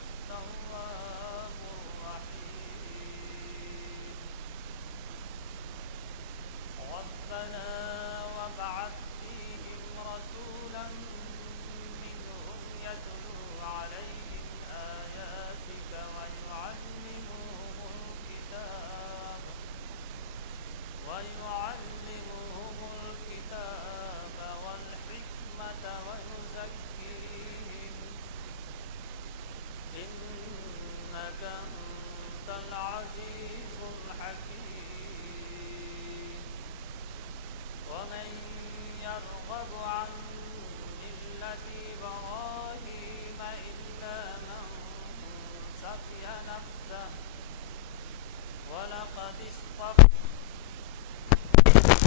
التواب الرحيم ربنا وابعث فيهم رسولا منهم يتلو عليهم آياتك ويعلمهم الكتاب والحكمة ويزكيهم إنك أنت العزيز الحكيم ومن يرغب عن ملة إبراهيم إلا من سفه نفسه ولقد اصطفاه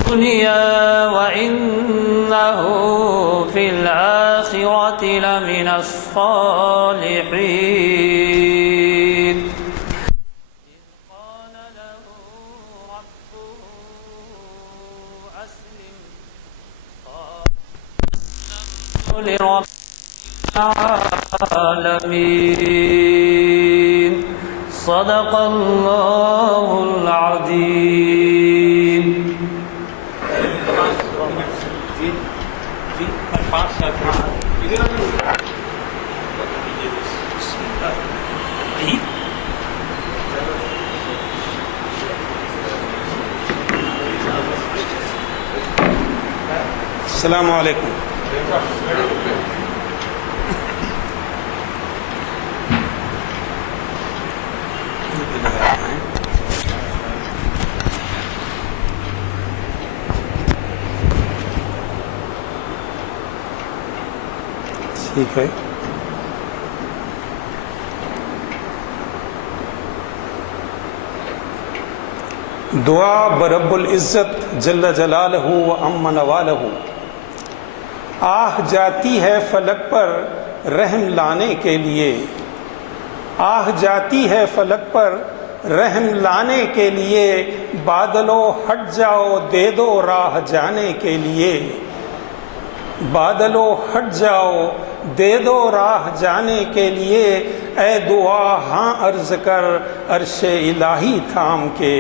الدنيا وإنه في الآخرة لمن الصالحين إذ قال له ربه أسلم قال أسلمت لرب العالمين صدق الله العظيم. السلام علیکم. ٹھیک ہے. دعا برب العزت جل جلالہ و عم نوالہ آہ جاتی ہے فلک پر رحم لانے کے لیے، آہ جاتی ہے فلک پر رحم لانے کے لیے، بادلوں ہٹ جاؤ دے دو راہ جانے کے لیے، بادلوں ہٹ جاؤ دے دو راہ جانے کے لیے، اے دعا ہاں عرض کر عرش الہی تھام کے،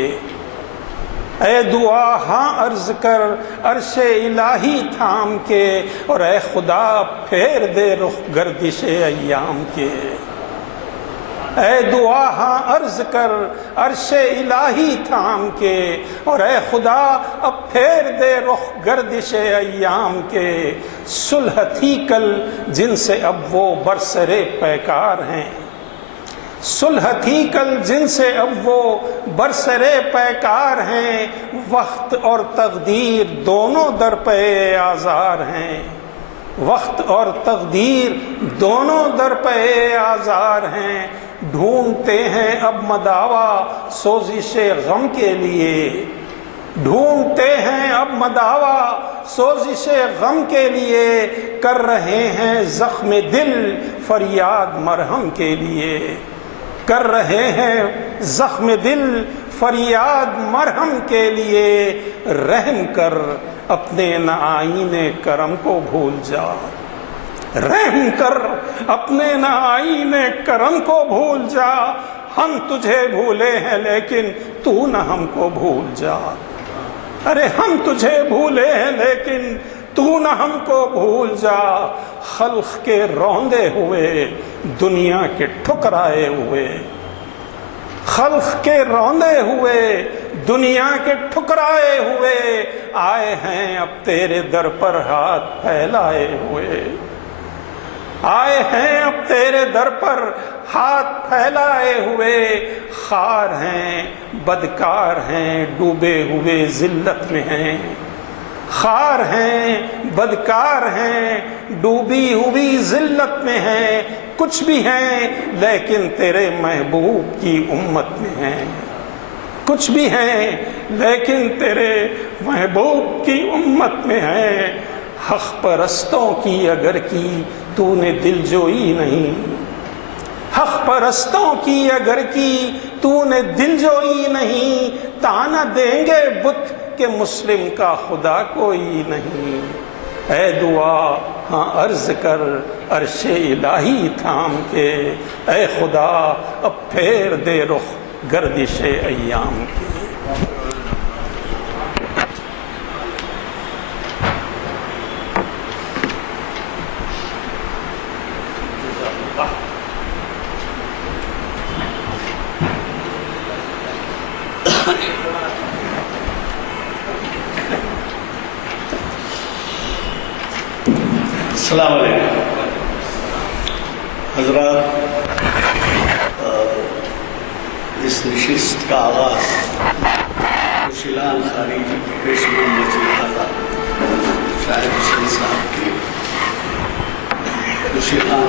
اے دعا ہاں عرض کر عرش الہی تھام کے، اور اے خدا پھیر دے رخ گردش ایام کے، اے دعا ہاں عرض کر عرش الہی تھام کے، اور اے خدا اب پھیر دے رخ گردش ایام کے، صلح تھی کل جن سے اب وہ برسر پیکار ہیں، صلح تھی کل جن سے اب وہ برسر پیکار ہیں، وقت اور تقدیر دونوں در پہ آزار ہیں، وقت اور تقدیر دونوں در پہ آزار ہیں، ڈھونڈتے ہیں اب مداوا سوزش غم کے لیے، ڈھونڈتے ہیں اب مداوا سوزش غم کے لیے، کر رہے ہیں زخم دل فریاد مرہم کے لیے، کر رہے ہیں زخم دل فریاد مرہم کے لیے، رحم کر اپنے نعائین کرم کو بھول جا، رحم کر اپنے نعائین کرم کو بھول جا، ہم تجھے بھولے ہیں لیکن تو نہ ہم کو بھول جا، ارے ہم تجھے بھولے ہیں لیکن تو نہ ہم کو بھول جا، خلق کے روندے ہوئے دنیا کے ٹھکرائے ہوئے، خلق کے روندے ہوئے دنیا کے ٹھکرائے ہوئے، آئے ہیں اب تیرے در پر ہاتھ پھیلائے ہوئے، آئے ہیں اب تیرے در پر ہاتھ پھیلائے ہوئے، خار ہیں بدکار ہیں ڈوبے ہوئے ذلت میں ہیں، خار ہیں بدکار ہیں ڈوبی ہوئی ذلت میں ہیں، کچھ بھی ہیں لیکن تیرے محبوب کی امت میں ہیں، کچھ بھی ہیں لیکن تیرے محبوب کی امت میں ہیں، حق پرستوں کی اگر کی تو نے دل جوئی نہیں، حق پرستوں کی اگر کی تو نے دل جوئی نہیں، تانا دیں گے بت کہ مسلم کا خدا کوئی نہیں، اے دعا ہاں عرض کر عرش الہی تھام کے، اے خدا اب پھیر دے رخ گردش ایام کی۔ السلام علیکم حضرات، اس نشست کا آغاز خوشیلان خاری پیشمن نظیر اعلیٰ شاعر حسین صاحب کی خوشیلان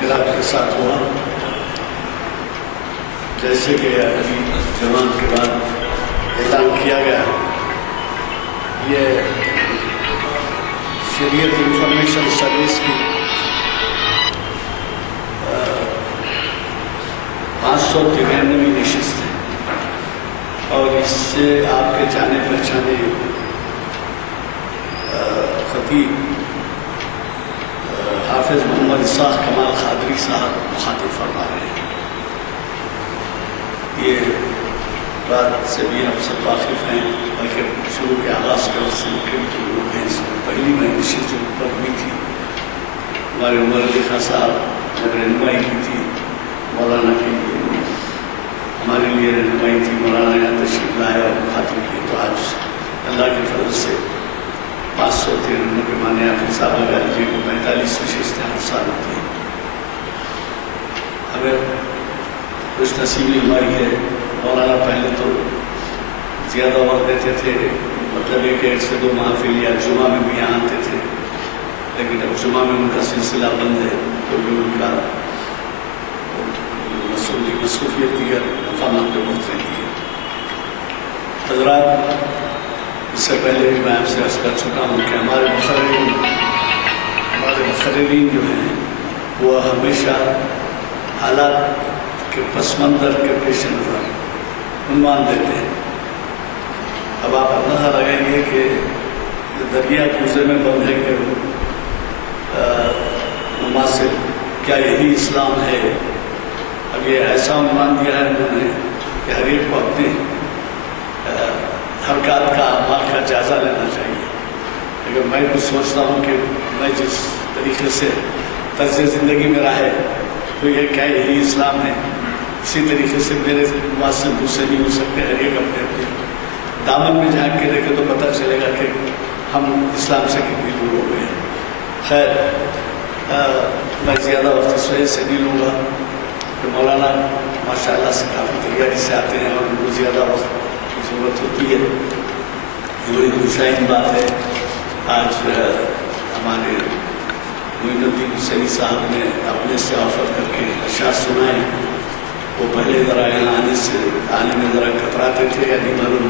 خراج کے ساتھ ہوا، جیسے کہ ابھی جوان کے بعد اعلان کیا گیا۔ یہ شریعت انفارمیشن سروس کی 593ویں نشست ہے، اور اس سے آپ کے جانے پہچانے خطیب حافظ محمد اسحاق کمال قادری صاحب مخاطب فرما رہے ہیں۔ یہ بات سے بھی آپ سب واقف ہیں، بلکہ شروع کے آغاز کے وقت سے مختلف لوگ ہیں۔ اس میں پہلی میں نشست جو اوپر ہوئی تھی، ہمارے عمر علی خان صاحب نے رہنمائی کی تھی مولانا کے لیے، ہمارے لیے رہنمائی تھی، مولانا یہاں تشریف لائے اور مخاطب کی۔ تو آج اللہ کے فضل سے 593 کے معنی آپ حساب لگا لیجیے کہ 45 نشستیں ہر سال ہوتی ہیں۔ اگر خوش نصیبی ہماری ہے، مولانا پہلے تو زیادہ وقت دیتے تھے، مطلب یہ کہ 1 سے 2 محافل یا جمعہ میں بھی یہاں آتے تھے، لیکن اب جمعہ میں ان کا سلسلہ بند ہے کیونکہ ان کا مصروفیت دیگر مقامات پہ بہت رہتی ہے۔ حضرات، اس سے پہلے بھی میں آپ سے عرض کر چکا ہوں کہ ہمارے مقررین جو ہیں وہ ہمیشہ حالات کے پس منظر کے پیش نظر عنوان دیتے ہیں۔ اب آپ اندازہ لگائیں گے کہ دریا کوزے میں بند ہے کہ مماثل کیا یہی اسلام ہے؟ اب یہ ایسا عنوان دیا ہے انہوں نے کہ ہر ایک کو اپنے حرکات کا اعمال کا جائزہ لینا چاہیے۔ لیکن میں کچھ سوچتا ہوں کہ میں جس طریقے سے طرز زندگی میرا ہے تو یہ کیا یہی اسلام ہے؟ اسی طریقے سے میرے مماثل دوسرے نہیں ہو سکتے۔ ہر ایک اپنے اپنے دامن میں جھانک کے دیکھے تو پتہ چلے گا کہ ہم اسلام سے کتنی دور ہو گئے ہیں۔ خیر، میں زیادہ وقت اس وجہ سے نہیں لوں گا کہ مولانا ماشاءاللہ سے کافی تیاری سے آتے ہیں اور ان کو زیادہ وقت کی ضرورت ہوتی ہے۔ یہ بڑی خوشائن بات ہے۔ آج ہمارے معین الدین حسینی صاحب نے اپنے سے آفر کر کے اشعار سنائے۔ وہ پہلے ذرا یہاں آنے میں ذرا کتراتے تھے، یعنی معلوم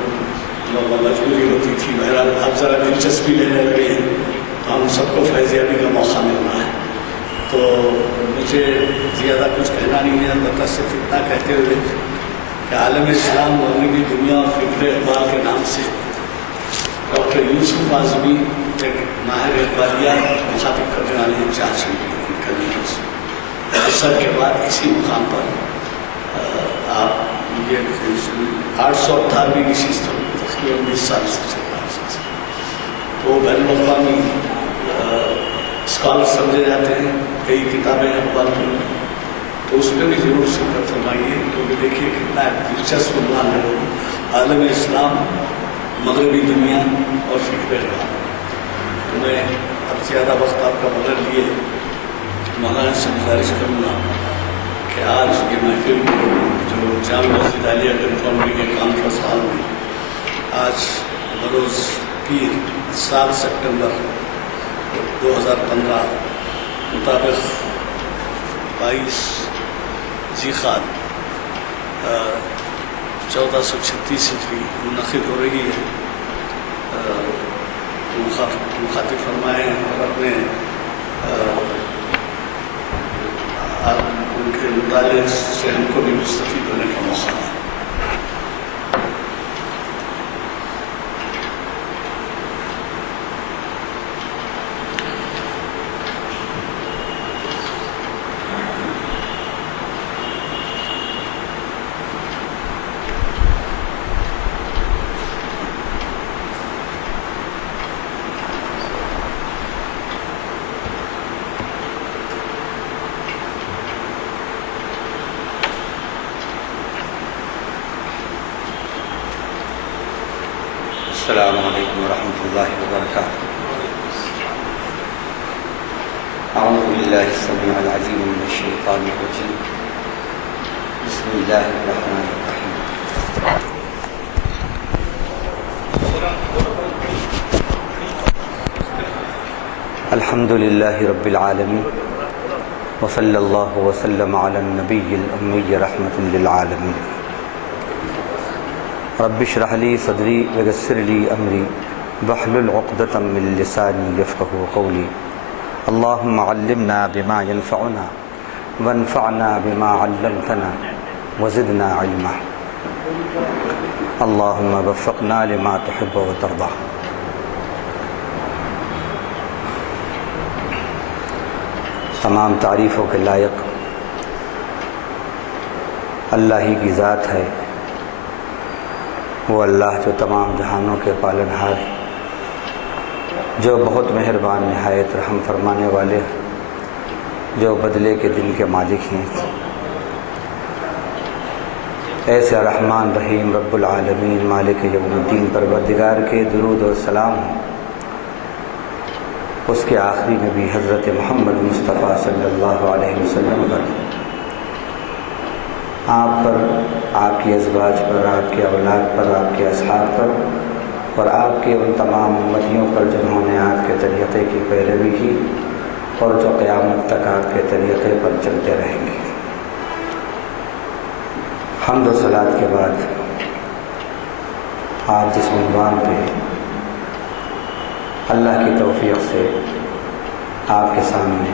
مجبوری ہوتی تھی۔ بہرحال اب ذرا دلچسپی لینے لگے ہیں تو ہم سب کو فیضیابی کا موقع مل رہا ہے۔ تو مجھے زیادہ کچھ کہنا نہیں ہے، البتہ صرف اتنا کہتے ہوئے کہ عالم اسلام مغربی دنیا اور فکر اقبال کے نام سے ڈاکٹر یوسف اعظمی ایک ماہر اقبالیات مخاطب کرنے والے ہیں 4 سے اثر کے بعد اسی مقام پر آپ یہ 818ویں نشست تقریباً 20 سال سے چل رہا ہے۔ تو بین الاقوامی اسکالر سمجھے جاتے ہیں، کئی کتابیں اقبال کی، تو اس میں بھی ضرور شرکت فرمائیے کیونکہ دیکھیے کتنا دلچسپ عنوان ہے، عالم اسلام مغربی دنیا اور فکر اقبال۔ تو میں اب زیادہ وقت آپ کا مگر لیے مولانا سے گزارش کروں گا کہ آج یہ محفل جو جامع مسجد عالیہ کنفرمری کے کانفرنس ہال میں آج بروز پیر 7 سپٹمبر 2015 مطابق 22 ذیقعدہ 1436 ہجری منعقد ہو رہی ہے۔ مخاطب فرمائے اور اپنے ان کے مطالعے سے ہم کو بھی مستفید ہونے کا موقع ہے۔ السلام علیکم ورحمۃ اللہ وبرکاتہ. اعوذ باللہ السمیع العلیم من الشیطان الرجیم. بسم اللہ الرحمن الرحیم. الحمد للہ رب العالمین وصلی اللہ وسلم علی النبی الامی رحمۃ للعالمین. رب اشرح لی صدری ویسر لی امری واحلل عقدۃ من لسانی یفقهوا قولی. اللہم علمنا بما ینفعنا وانفعنا بما علمتنا وزدنا علما. اللہم وفقنا لما تحب وترضى. تمام تعریفوں کے لائق اللہ ہی کی ذات ہے. وہ اللہ جو تمام جہانوں کے پالنہار ہے، جو بہت مہربان نہایت رحم فرمانے والے ہیں، جو بدلے کے دن کے مالک ہیں. ایسے رحمان رحیم رب العالمین مالک یوم الدین پروردگار کے درود و سلام اس کے آخری نبی حضرت محمد مصطفیٰ صلی اللہ علیہ وسلم پر، آپ پر، آپ کی ازواج پر، آپ کے اولاد پر، آپ کے اصحاب پر اور آپ کے ان تمام امتیوں پر جنہوں نے آپ کے طریقے کی پیروی کی اور جو قیامت تک آپ کے طریقے پر چلتے رہیں گے. حمد و صلات کے بعد آج جس عنوان پہ اللہ کی توفیق سے آپ کے سامنے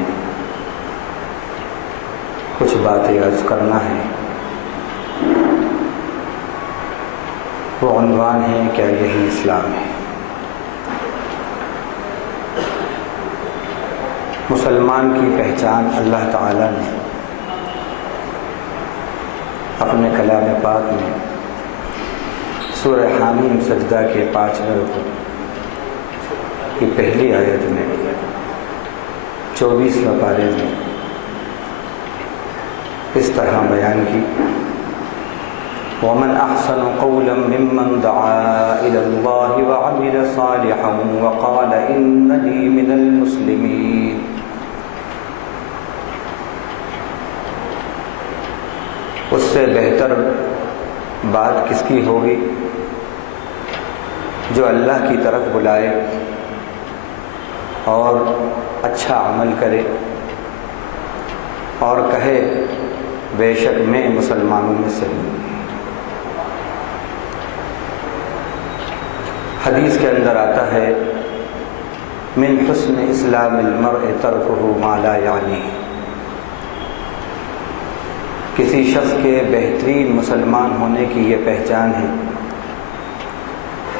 کچھ باتیں عرض کرنا ہے، وہ عنوان ہے کیا یہی اسلام ہے؟ مسلمان کی پہچان اللہ تعالیٰ نے اپنے کلام پاک میں سورہ حامیم سجدہ کے 5ویں رکوع کی پہلی آیت میں 24ویں پارے میں اس طرح بیان کی: وَمَنْ أَحْسَنُ قَوْلًا مِّمَّنْ دَعَا إِلَى اللَّهِ وَعَمِلَ صَالِحًا وَقَالَ إِنَّنِي مِنَ الْمُسْلِمِينَ. اس سے بہتر بات کس کی ہوگی جو اللہ کی طرف بلائے اور اچھا عمل کرے اور کہے بے شک میں مسلمانوں میں سے ہوں. حدیث کے اندر آتا ہے: من حسن اسلام المرء ترکہ ما لا یعنی. کسی شخص کے بہترین مسلمان ہونے کی یہ پہچان ہے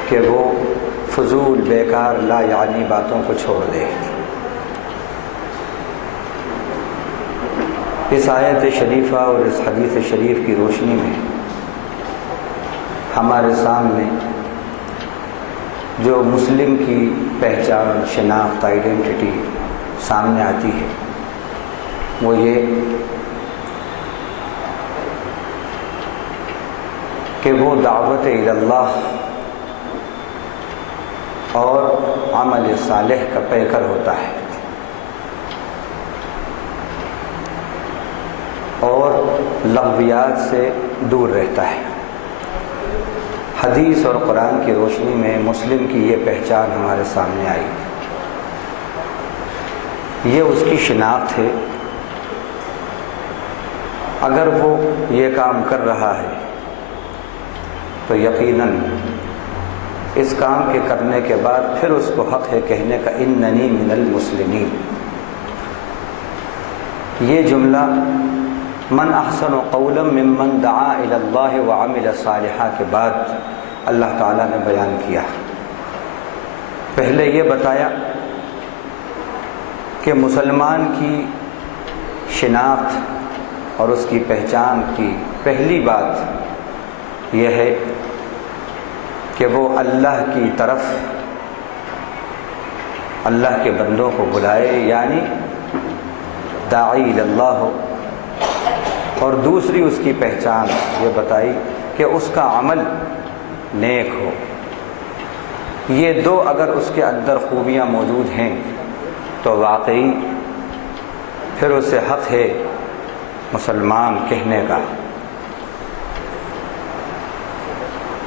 کہ وہ فضول بیکار لا یعنی باتوں کو چھوڑ دے. اس آیت شریفہ اور اس حدیث شریف کی روشنی میں ہمارے سامنے جو مسلم کی پہچان، شناخت، آئیڈینٹی سامنے آتی ہے وہ یہ کہ وہ دعوت اللہ اور عمل صالح کا پیکر ہوتا ہے اور لغویات سے دور رہتا ہے. حدیث اور قرآن کی روشنی میں مسلم کی یہ پہچان ہمارے سامنے آئی. یہ اس کی شناخت ہے. اگر وہ یہ کام کر رہا ہے تو یقیناً اس کام کے کرنے کے بعد پھر اس کو حق ہے کہنے کا اننی من المسلمین. یہ جملہ من احسن قولا ممن دعا الی اللہ وعمل صالحا کے بعد اللہ تعالیٰ نے بیان کیا. پہلے یہ بتایا کہ مسلمان کی شناخت اور اس کی پہچان کی پہلی بات یہ ہے کہ وہ اللہ کی طرف اللہ کے بندوں کو بلائے، یعنی داعی اللہ ہو. اور دوسری اس کی پہچان یہ بتائی کہ اس کا عمل نیک ہو. یہ دو اگر اس کے اندر خوبیاں موجود ہیں تو واقعی پھر اسے حق ہے مسلمان کہنے کا۔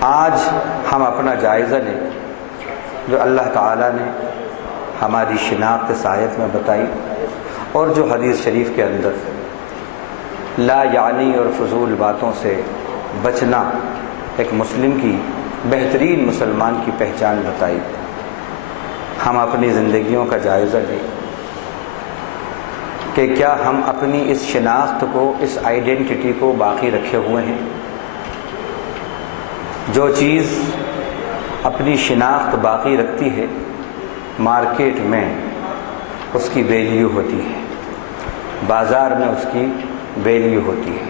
آج ہم اپنا جائزہ لیں جو اللہ تعالیٰ نے ہماری شناخت اس آیت میں بتائی، اور جو حدیث شریف کے اندر لا یعنی اور فضول باتوں سے بچنا ایک مسلم کی، بہترین مسلمان کی پہچان بتائی۔ ہم اپنی زندگیوں کا جائزہ لیں کہ کیا ہم اپنی اس شناخت کو، اس آئیڈینٹی کو باقی رکھے ہوئے ہیں؟ جو چیز اپنی شناخت باقی رکھتی ہے مارکیٹ میں اس کی ویلیو ہوتی ہے، بازار میں اس کی ویلیو ہوتی ہے،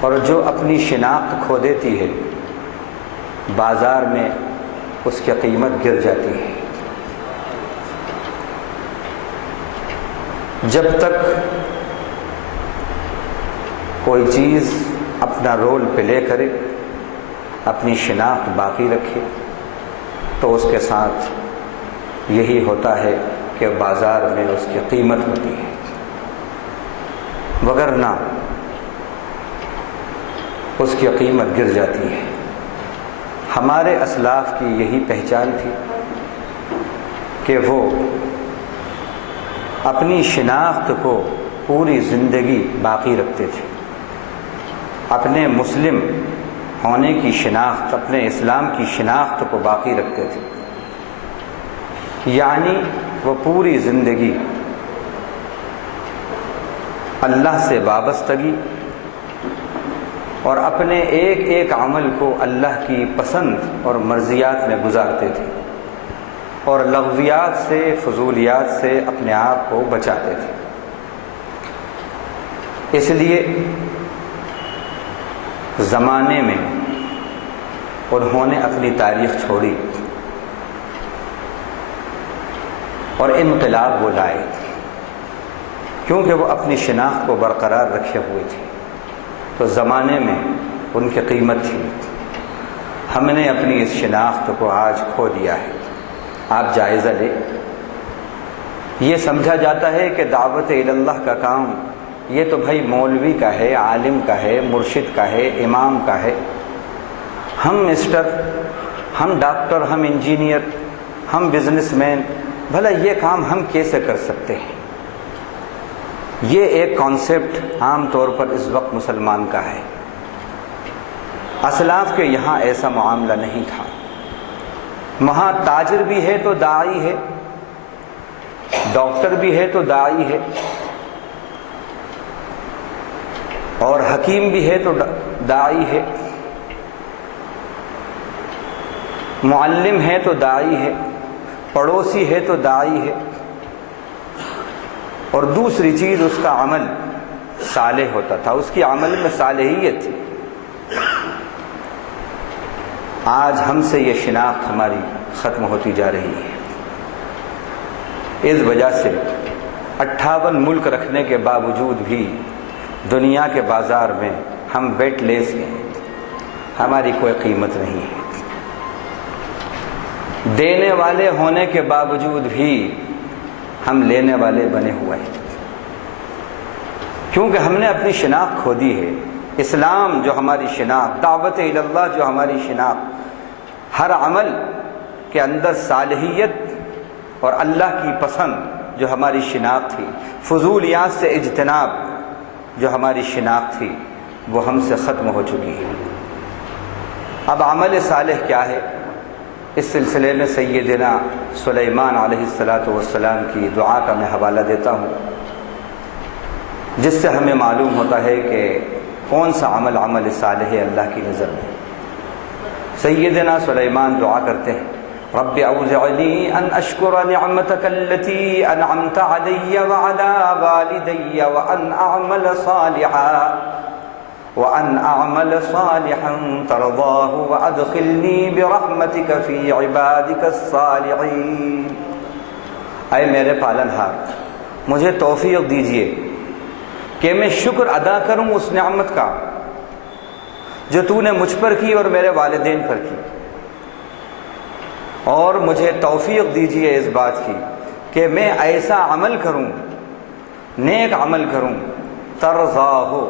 اور جو اپنی شناخت کھو دیتی ہے بازار میں اس کی قیمت گر جاتی ہے۔ جب تک کوئی چیز اپنا رول پلے کرے، اپنی شناخت باقی رکھے، تو اس کے ساتھ یہی ہوتا ہے کہ بازار میں اس کی قیمت ہوتی ہے، وگرنہ اس کی قیمت گر جاتی ہے۔ ہمارے اسلاف کی یہی پہچان تھی کہ وہ اپنی شناخت کو پوری زندگی باقی رکھتے تھے، اپنے مسلم ہونے کی شناخت، اپنے اسلام کی شناخت کو باقی رکھتے تھے، یعنی وہ پوری زندگی اللہ سے وابستگی اور اپنے ایک ایک عمل کو اللہ کی پسند اور مرضیات میں گزارتے تھے، اور لغویات سے، فضولیات سے اپنے آپ کو بچاتے تھے۔ اس لیے زمانے میں انہوں نے اپنی تاریخ چھوڑی اور انقلاب وہ لائے، کیونکہ وہ اپنی شناخت کو برقرار رکھے ہوئے تھے، تو زمانے میں ان کی قیمت تھی۔ ہم نے اپنی اس شناخت کو آج کھو دیا ہے۔ آپ جائزہ لیں، یہ سمجھا جاتا ہے کہ دعوت اللہ کا کام یہ تو بھائی مولوی کا ہے، عالم کا ہے، مرشد کا ہے، امام کا ہے۔ ہم مسٹر، ہم ڈاکٹر، ہم انجینئر، ہم بزنس مین، بھلا یہ کام ہم کیسے کر سکتے ہیں؟ یہ ایک کانسیپٹ عام طور پر اس وقت مسلمان کا ہے۔ اسلاف کے یہاں ایسا معاملہ نہیں تھا۔ وہاں تاجر بھی ہے تو داعی ہے، ڈاکٹر بھی ہے تو داعی ہے، اور حکیم بھی ہے تو داعی ہے، معلم ہے تو داعی ہے، پڑوسی ہے تو داعی ہے، اور دوسری چیز اس کا عمل صالح ہوتا تھا، اس کی عمل میں صالحیت تھی۔ آج ہم سے یہ شناخت ہماری ختم ہوتی جا رہی ہے۔ اس وجہ سے 58 ملک رکھنے کے باوجود بھی دنیا کے بازار میں ہم ویٹ لیس ہیں، ہماری کوئی قیمت نہیں ہے۔ دینے والے ہونے کے باوجود بھی ہم لینے والے بنے ہوئے ہیں، کیونکہ ہم نے اپنی شناخت کھو دی ہے۔ اسلام جو ہماری شناخت، دعوت اللہ جو ہماری شناخت، ہر عمل کے اندر صالحیت اور اللہ کی پسند جو ہماری شناخت تھی، فضولیات سے اجتناب جو ہماری شناخت تھی، وہ ہم سے ختم ہو چکی ہے۔ اب عمل صالح کیا ہے؟ اس سلسلے میں سیدنا سلیمان علیہ السلام کی دعا کا میں حوالہ دیتا ہوں، جس سے ہمیں معلوم ہوتا ہے کہ کون سا عمل صالح ہے اللہ کی نظر میں۔ سیدنا سلیمان دعا کرتے ہیں، رب اوزعنی ان اشکر نعمتک التي انعمت علی وعلی والدی وان اعمل صالحا ترضاه وادخلنی برحمتک فی عبادک الصالحین۔ اے میرے پالنہار، مجھے توفیق دیجئے کہ میں شکر ادا کروں اس نعمت کا جو تو نے مجھ پر کی اور میرے والدین پر کی، اور مجھے توفیق دیجیے اس بات کی کہ میں ایسا عمل کروں، نیک عمل کروں، ترضا ہو،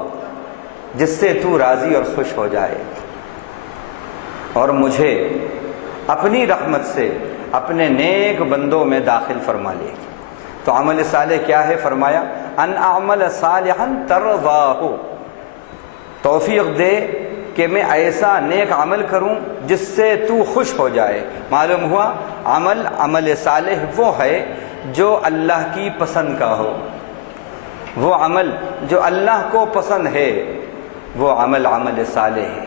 جس سے تو راضی اور خوش ہو جائے، اور مجھے اپنی رحمت سے اپنے نیک بندوں میں داخل فرما لے۔ تو عمل صالح کیا ہے؟ فرمایا ان اعمل صالحا ترضاہ، توفیق دے کہ میں ایسا نیک عمل کروں جس سے تو خوش ہو جائے۔ معلوم ہوا عمل صالح وہ ہے جو اللہ کی پسند کا ہو، وہ عمل جو اللہ کو پسند ہے وہ عمل صالح ہے،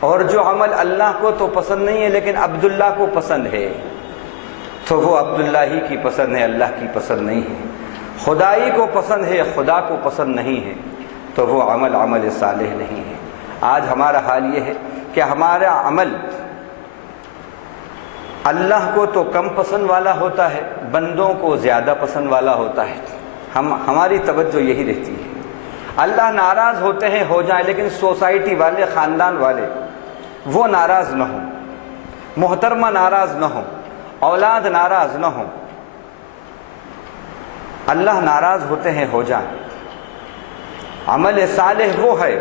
اور جو عمل اللہ کو تو پسند نہیں ہے لیکن عبداللہ کو پسند ہے تو وہ عبداللہ ہی کی پسند ہے، اللہ کی پسند نہیں ہے۔ خدائی کو پسند ہے، خدا کو پسند نہیں ہے تو وہ عمل صالح نہیں ہے۔ آج ہمارا حال یہ ہے کہ ہمارا عمل اللہ کو تو کم پسند والا ہوتا ہے، بندوں کو زیادہ پسند والا ہوتا ہے۔ ہماری توجہ یہی رہتی ہے، اللہ ناراض ہوتے ہیں ہو جائیں، لیکن سوسائٹی والے، خاندان والے وہ ناراض نہ ہوں، محترمہ ناراض نہ ہوں، اولاد ناراض نہ ہوں، اللہ ناراض ہوتے ہیں ہو جائیں۔ عمل صالح وہ ہے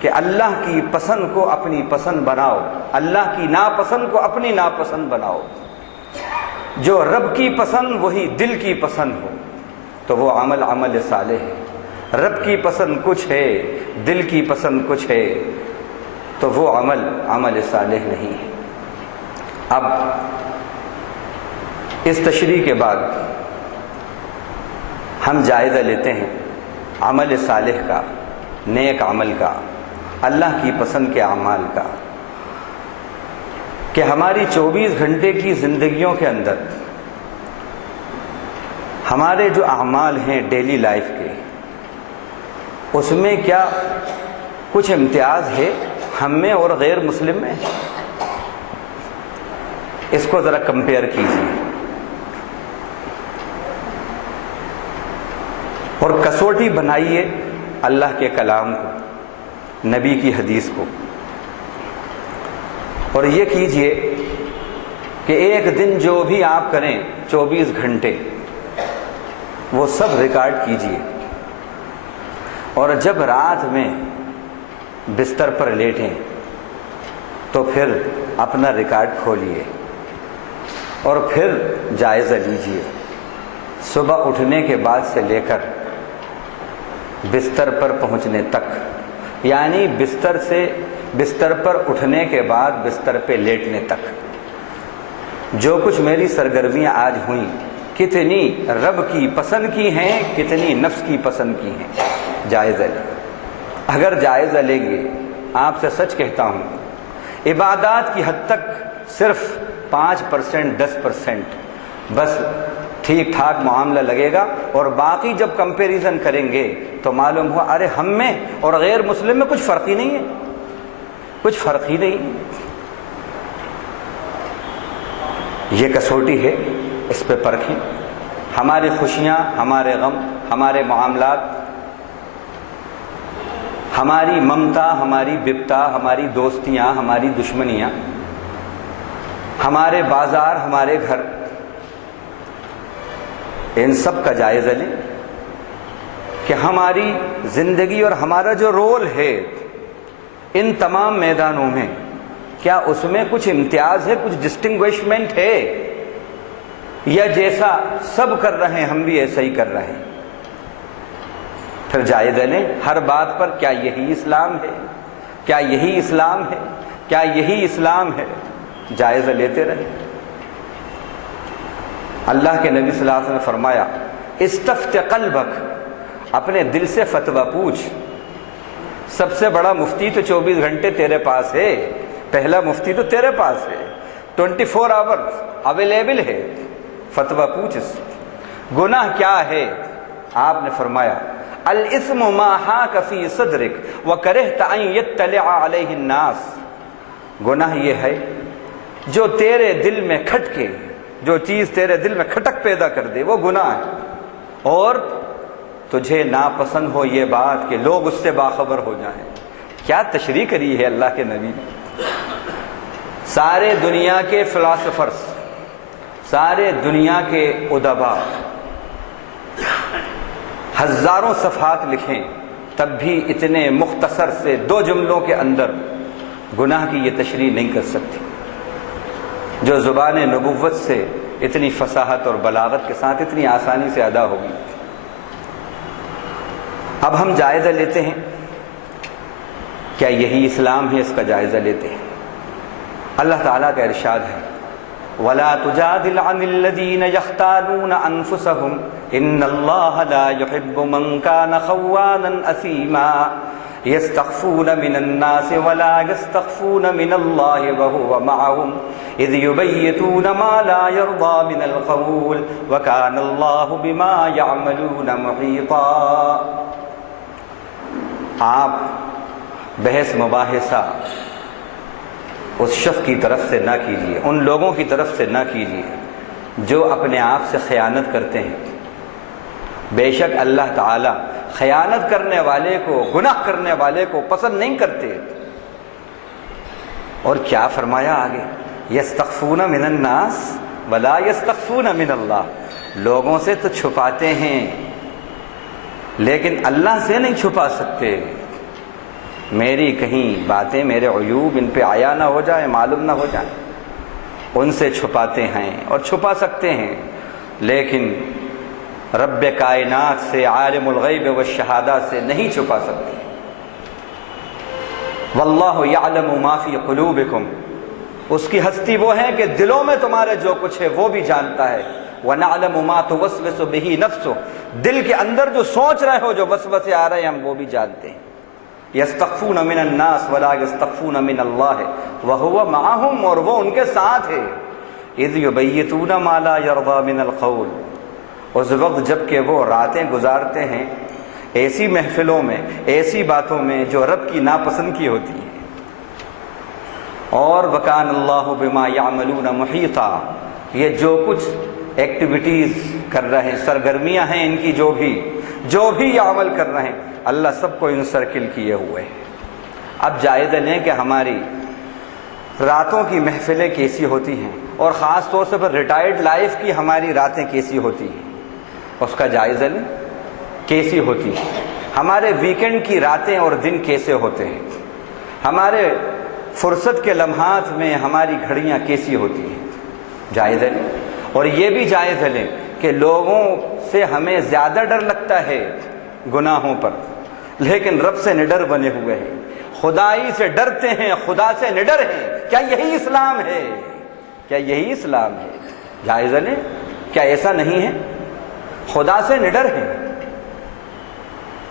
کہ اللہ کی پسند کو اپنی پسند بناؤ، اللہ کی ناپسند کو اپنی ناپسند بناؤ۔ جو رب کی پسند وہی دل کی پسند ہو تو وہ عمل صالح ہے۔ رب کی پسند کچھ ہے، دل کی پسند کچھ ہے تو وہ عمل صالح نہیں ہے۔ اب اس تشریح کے بعد ہم جائزہ لیتے ہیں عمل صالح کا، نیک عمل کا، اللہ کی پسند کے اعمال کا، کہ ہماری 24 گھنٹے کی زندگیوں کے اندر ہمارے جو اعمال ہیں ڈیلی لائف کے، اس میں کیا کچھ امتیاز ہے ہم میں اور غیر مسلم میں؟ اس کو ذرا کمپیئر کیجیے اور کسوٹی بنائیے اللہ کے کلام کو، نبی کی حدیث کو، اور یہ کیجئے کہ ایک دن جو بھی آپ کریں 24 گھنٹے وہ سب ریکارڈ کیجئے، اور جب رات میں بستر پر لیٹیں تو پھر اپنا ریکارڈ کھولیے اور پھر جائزہ لیجئے، صبح اٹھنے کے بعد سے لے کر بستر پر پہنچنے تک، یعنی بستر پر اٹھنے کے بعد بستر پہ لیٹنے تک جو کچھ میری سرگرمیاں آج ہوئیں، کتنی رب کی پسند کی ہیں، کتنی نفس کی پسند کی ہیں، جائزہ لیں۔ اگر جائزہ لیں گے، آپ سے سچ کہتا ہوں، عبادات کی حد تک صرف 5%، 10% بس ٹھیک ٹھاک معاملہ لگے گا، اور باقی جب کمپیریزن کریں گے تو معلوم ہوا ارے ہم میں اور غیر مسلم میں کچھ فرق ہی نہیں ہے، کچھ فرق ہی نہیں۔ یہ کسوٹی ہے، اس پہ پرکھیں ہماری خوشیاں، ہمارے غم، ہمارے معاملات، ہماری ممتا، ہماری بپتا، ہماری دوستیاں، ہماری دشمنیاں، ہمارے بازار، ہمارے گھر، ان سب کا جائزہ لیں کہ ہماری زندگی اور ہمارا جو رول ہے ان تمام میدانوں میں، کیا اس میں کچھ امتیاز ہے، کچھ ڈسٹنگوشمنٹ ہے، یا جیسا سب کر رہے ہیں ہم بھی ایسا ہی کر رہے ہیں؟ پھر جائزہ لیں ہر بات پر، کیا یہی اسلام ہے؟ کیا یہی اسلام ہے؟ کیا یہی اسلام ہے؟ جائزہ لیتے رہیں۔ اللہ کے نبی صلی اللہ علیہ وسلم نے فرمایا استفت قلبک، اپنے دل سے فتویٰ پوچھ۔ سب سے بڑا مفتی تو 24 گھنٹے تیرے پاس ہے، پہلا مفتی تو تیرے پاس ہے، 24 آورز اویلیبل ہے، فتویٰ پوچھ اس۔ گناہ کیا ہے؟ آپ نے فرمایا الاسم ما حاک فی صدرک وکرہت ان یطلع علیہ الناس، گناہ یہ ہے جو تیرے دل میں کھٹکے، جو چیز تیرے دل میں کھٹک پیدا کر دے وہ گناہ ہے، اور تجھے ناپسند ہو یہ بات کہ لوگ اس سے باخبر ہو جائیں۔ کیا تشریح کری ہے اللہ کے نبی نے! سارے دنیا کے فلاسفرز، سارے دنیا کے ادبا ہزاروں صفحات لکھیں تب بھی اتنے مختصر سے 2 جملوں کے اندر گناہ کی یہ تشریح نہیں کر سکتی جو زبان نبوت سے اتنی فصاحت اور بلاغت کے ساتھ اتنی آسانی سے ادا ہوگی۔ اب ہم جائزہ لیتے ہیں، کیا یہی اسلام ہے؟ اس کا جائزہ لیتے ہیں۔ اللہ تعالیٰ کا ارشاد ہے وَلَا تُجَادِلْ عَنِ الَّذِينَ يَخْتَانُونَ أَنفُسَهُمْ إِنَّ اللَّهَ لَا يُحِبُّ مَنْ كَانَ خَوَّانًا أَثِيمًا يَسْتَخْفُونَ مِنَ النَّاسِ وَلَا يَسْتَخْفُونَ مِنَ اللَّهِ وَهُوَ مَعَهُمْ إِذْ يُبَيِّتُونَ مَا لَا يَرْضَى مِنَ الْقَوْلِ وَكَانَ اللَّهُ بِمَا يَعْمَلُونَ مُحِيطًا۔ آپ بحث مباحثہ اس شخص کی طرف سے نہ کیجیے، ان لوگوں کی طرف سے نہ کیجیے جو اپنے آپ سے خیانت کرتے ہیں۔ بے شک اللہ تعالی خیانت کرنے والے کو، گناہ کرنے والے کو پسند نہیں کرتے۔ اور کیا فرمایا آگے؟ یستخفون من الناس ولا یستخفون من اللہ، لوگوں سے تو چھپاتے ہیں لیکن اللہ سے نہیں چھپا سکتے۔ میری کہیں باتیں، میرے عیوب ان پہ آیا نہ ہو جائے، معلوم نہ ہو جائے، ان سے چھپاتے ہیں اور چھپا سکتے ہیں، لیکن رب کائنات سے، عالم الغیب والشہادہ سے نہیں چھپا سکتے۔ واللہ یعلم ما فی قلوبکم، اس کی ہستی وہ ہے کہ دلوں میں تمہارے جو کچھ ہے وہ بھی جانتا ہے۔ وَنَعْلَمُ مَا تُوَسْوِسُ بِهِ نَفْسُهُ، دل کے اندر جو سوچ رہے ہو، جو وسوسے آ رہے ہیں، ہم وہ بھی جانتے ہیں۔ یستخفون من الناس ولا یستخفون من اللہ وہو معہم، اور وہ ان کے ساتھ ہے۔ اذ یبیتون ما لا یرضی من القول، اس وقت جب کہ وہ راتیں گزارتے ہیں ایسی محفلوں میں، ایسی باتوں میں جو رب کی ناپسند کی ہوتی ہیں۔ اور وکان اللہ بما یعملون محیطا، یہ جو کچھ ایکٹیویٹیز کر رہے ہیں، سرگرمیاں ہیں ان کی، جو بھی یہ عمل کر رہے ہیں، اللہ سب کو انسرکل کیے ہوئے ہیں۔ اب جائزہ لیں کہ ہماری راتوں کی محفلیں کیسی ہوتی ہیں، اور خاص طور سے ریٹائرڈ لائف کی ہماری راتیں کیسی ہوتی ہیں، اس کا جائزہ لیں کیسی ہوتی ہیں۔ ہمارے ویکنڈ کی راتیں اور دن کیسے ہوتے ہیں، ہمارے فرصت کے لمحات میں ہماری گھڑیاں کیسی ہوتی ہیں، جائزہ لیں۔ اور یہ بھی جائزہ لیں کہ لوگوں سے ہمیں زیادہ ڈر لگتا ہے گناہوں پر، لیکن رب سے نڈر بنے ہوئے ہیں، خدائی سے ڈرتے ہیں، خدا سے نڈر ہیں۔ کیا یہی اسلام ہے؟ کیا یہی اسلام ہے؟ جائزہ لیں، کیا ایسا نہیں ہے؟ خدا سے نڈر ہیں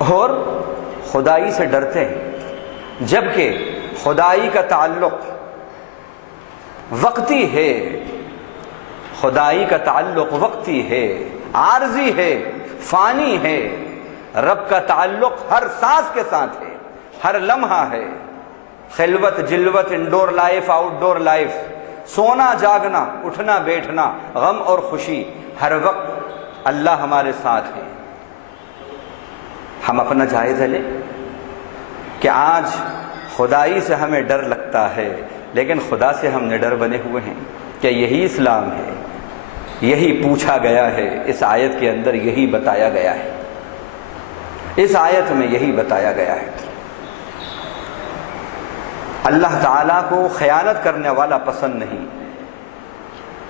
اور خدائی سے ڈرتے ہیں، جبکہ خدائی کا تعلق وقتی ہے، خدائی کا تعلق وقتی ہے، عارضی ہے، فانی ہے۔ رب کا تعلق ہر سانس کے ساتھ ہے، ہر لمحہ ہے۔ خلوت جلوت، انڈور لائف آؤٹ ڈور لائف، سونا جاگنا، اٹھنا بیٹھنا، غم اور خوشی، ہر وقت اللہ ہمارے ساتھ ہے۔ ہم اپنا جائزہ لیں کہ آج خدائی سے ہمیں ڈر لگتا ہے لیکن خدا سے ہم نڈر بنے ہوئے ہیں۔ کیا یہی اسلام ہے؟ یہی پوچھا گیا ہے، اس آیت کے اندر یہی بتایا گیا ہے، اس آیت میں یہی بتایا گیا ہے۔ اللہ تعالیٰ کو خیانت کرنے والا پسند نہیں۔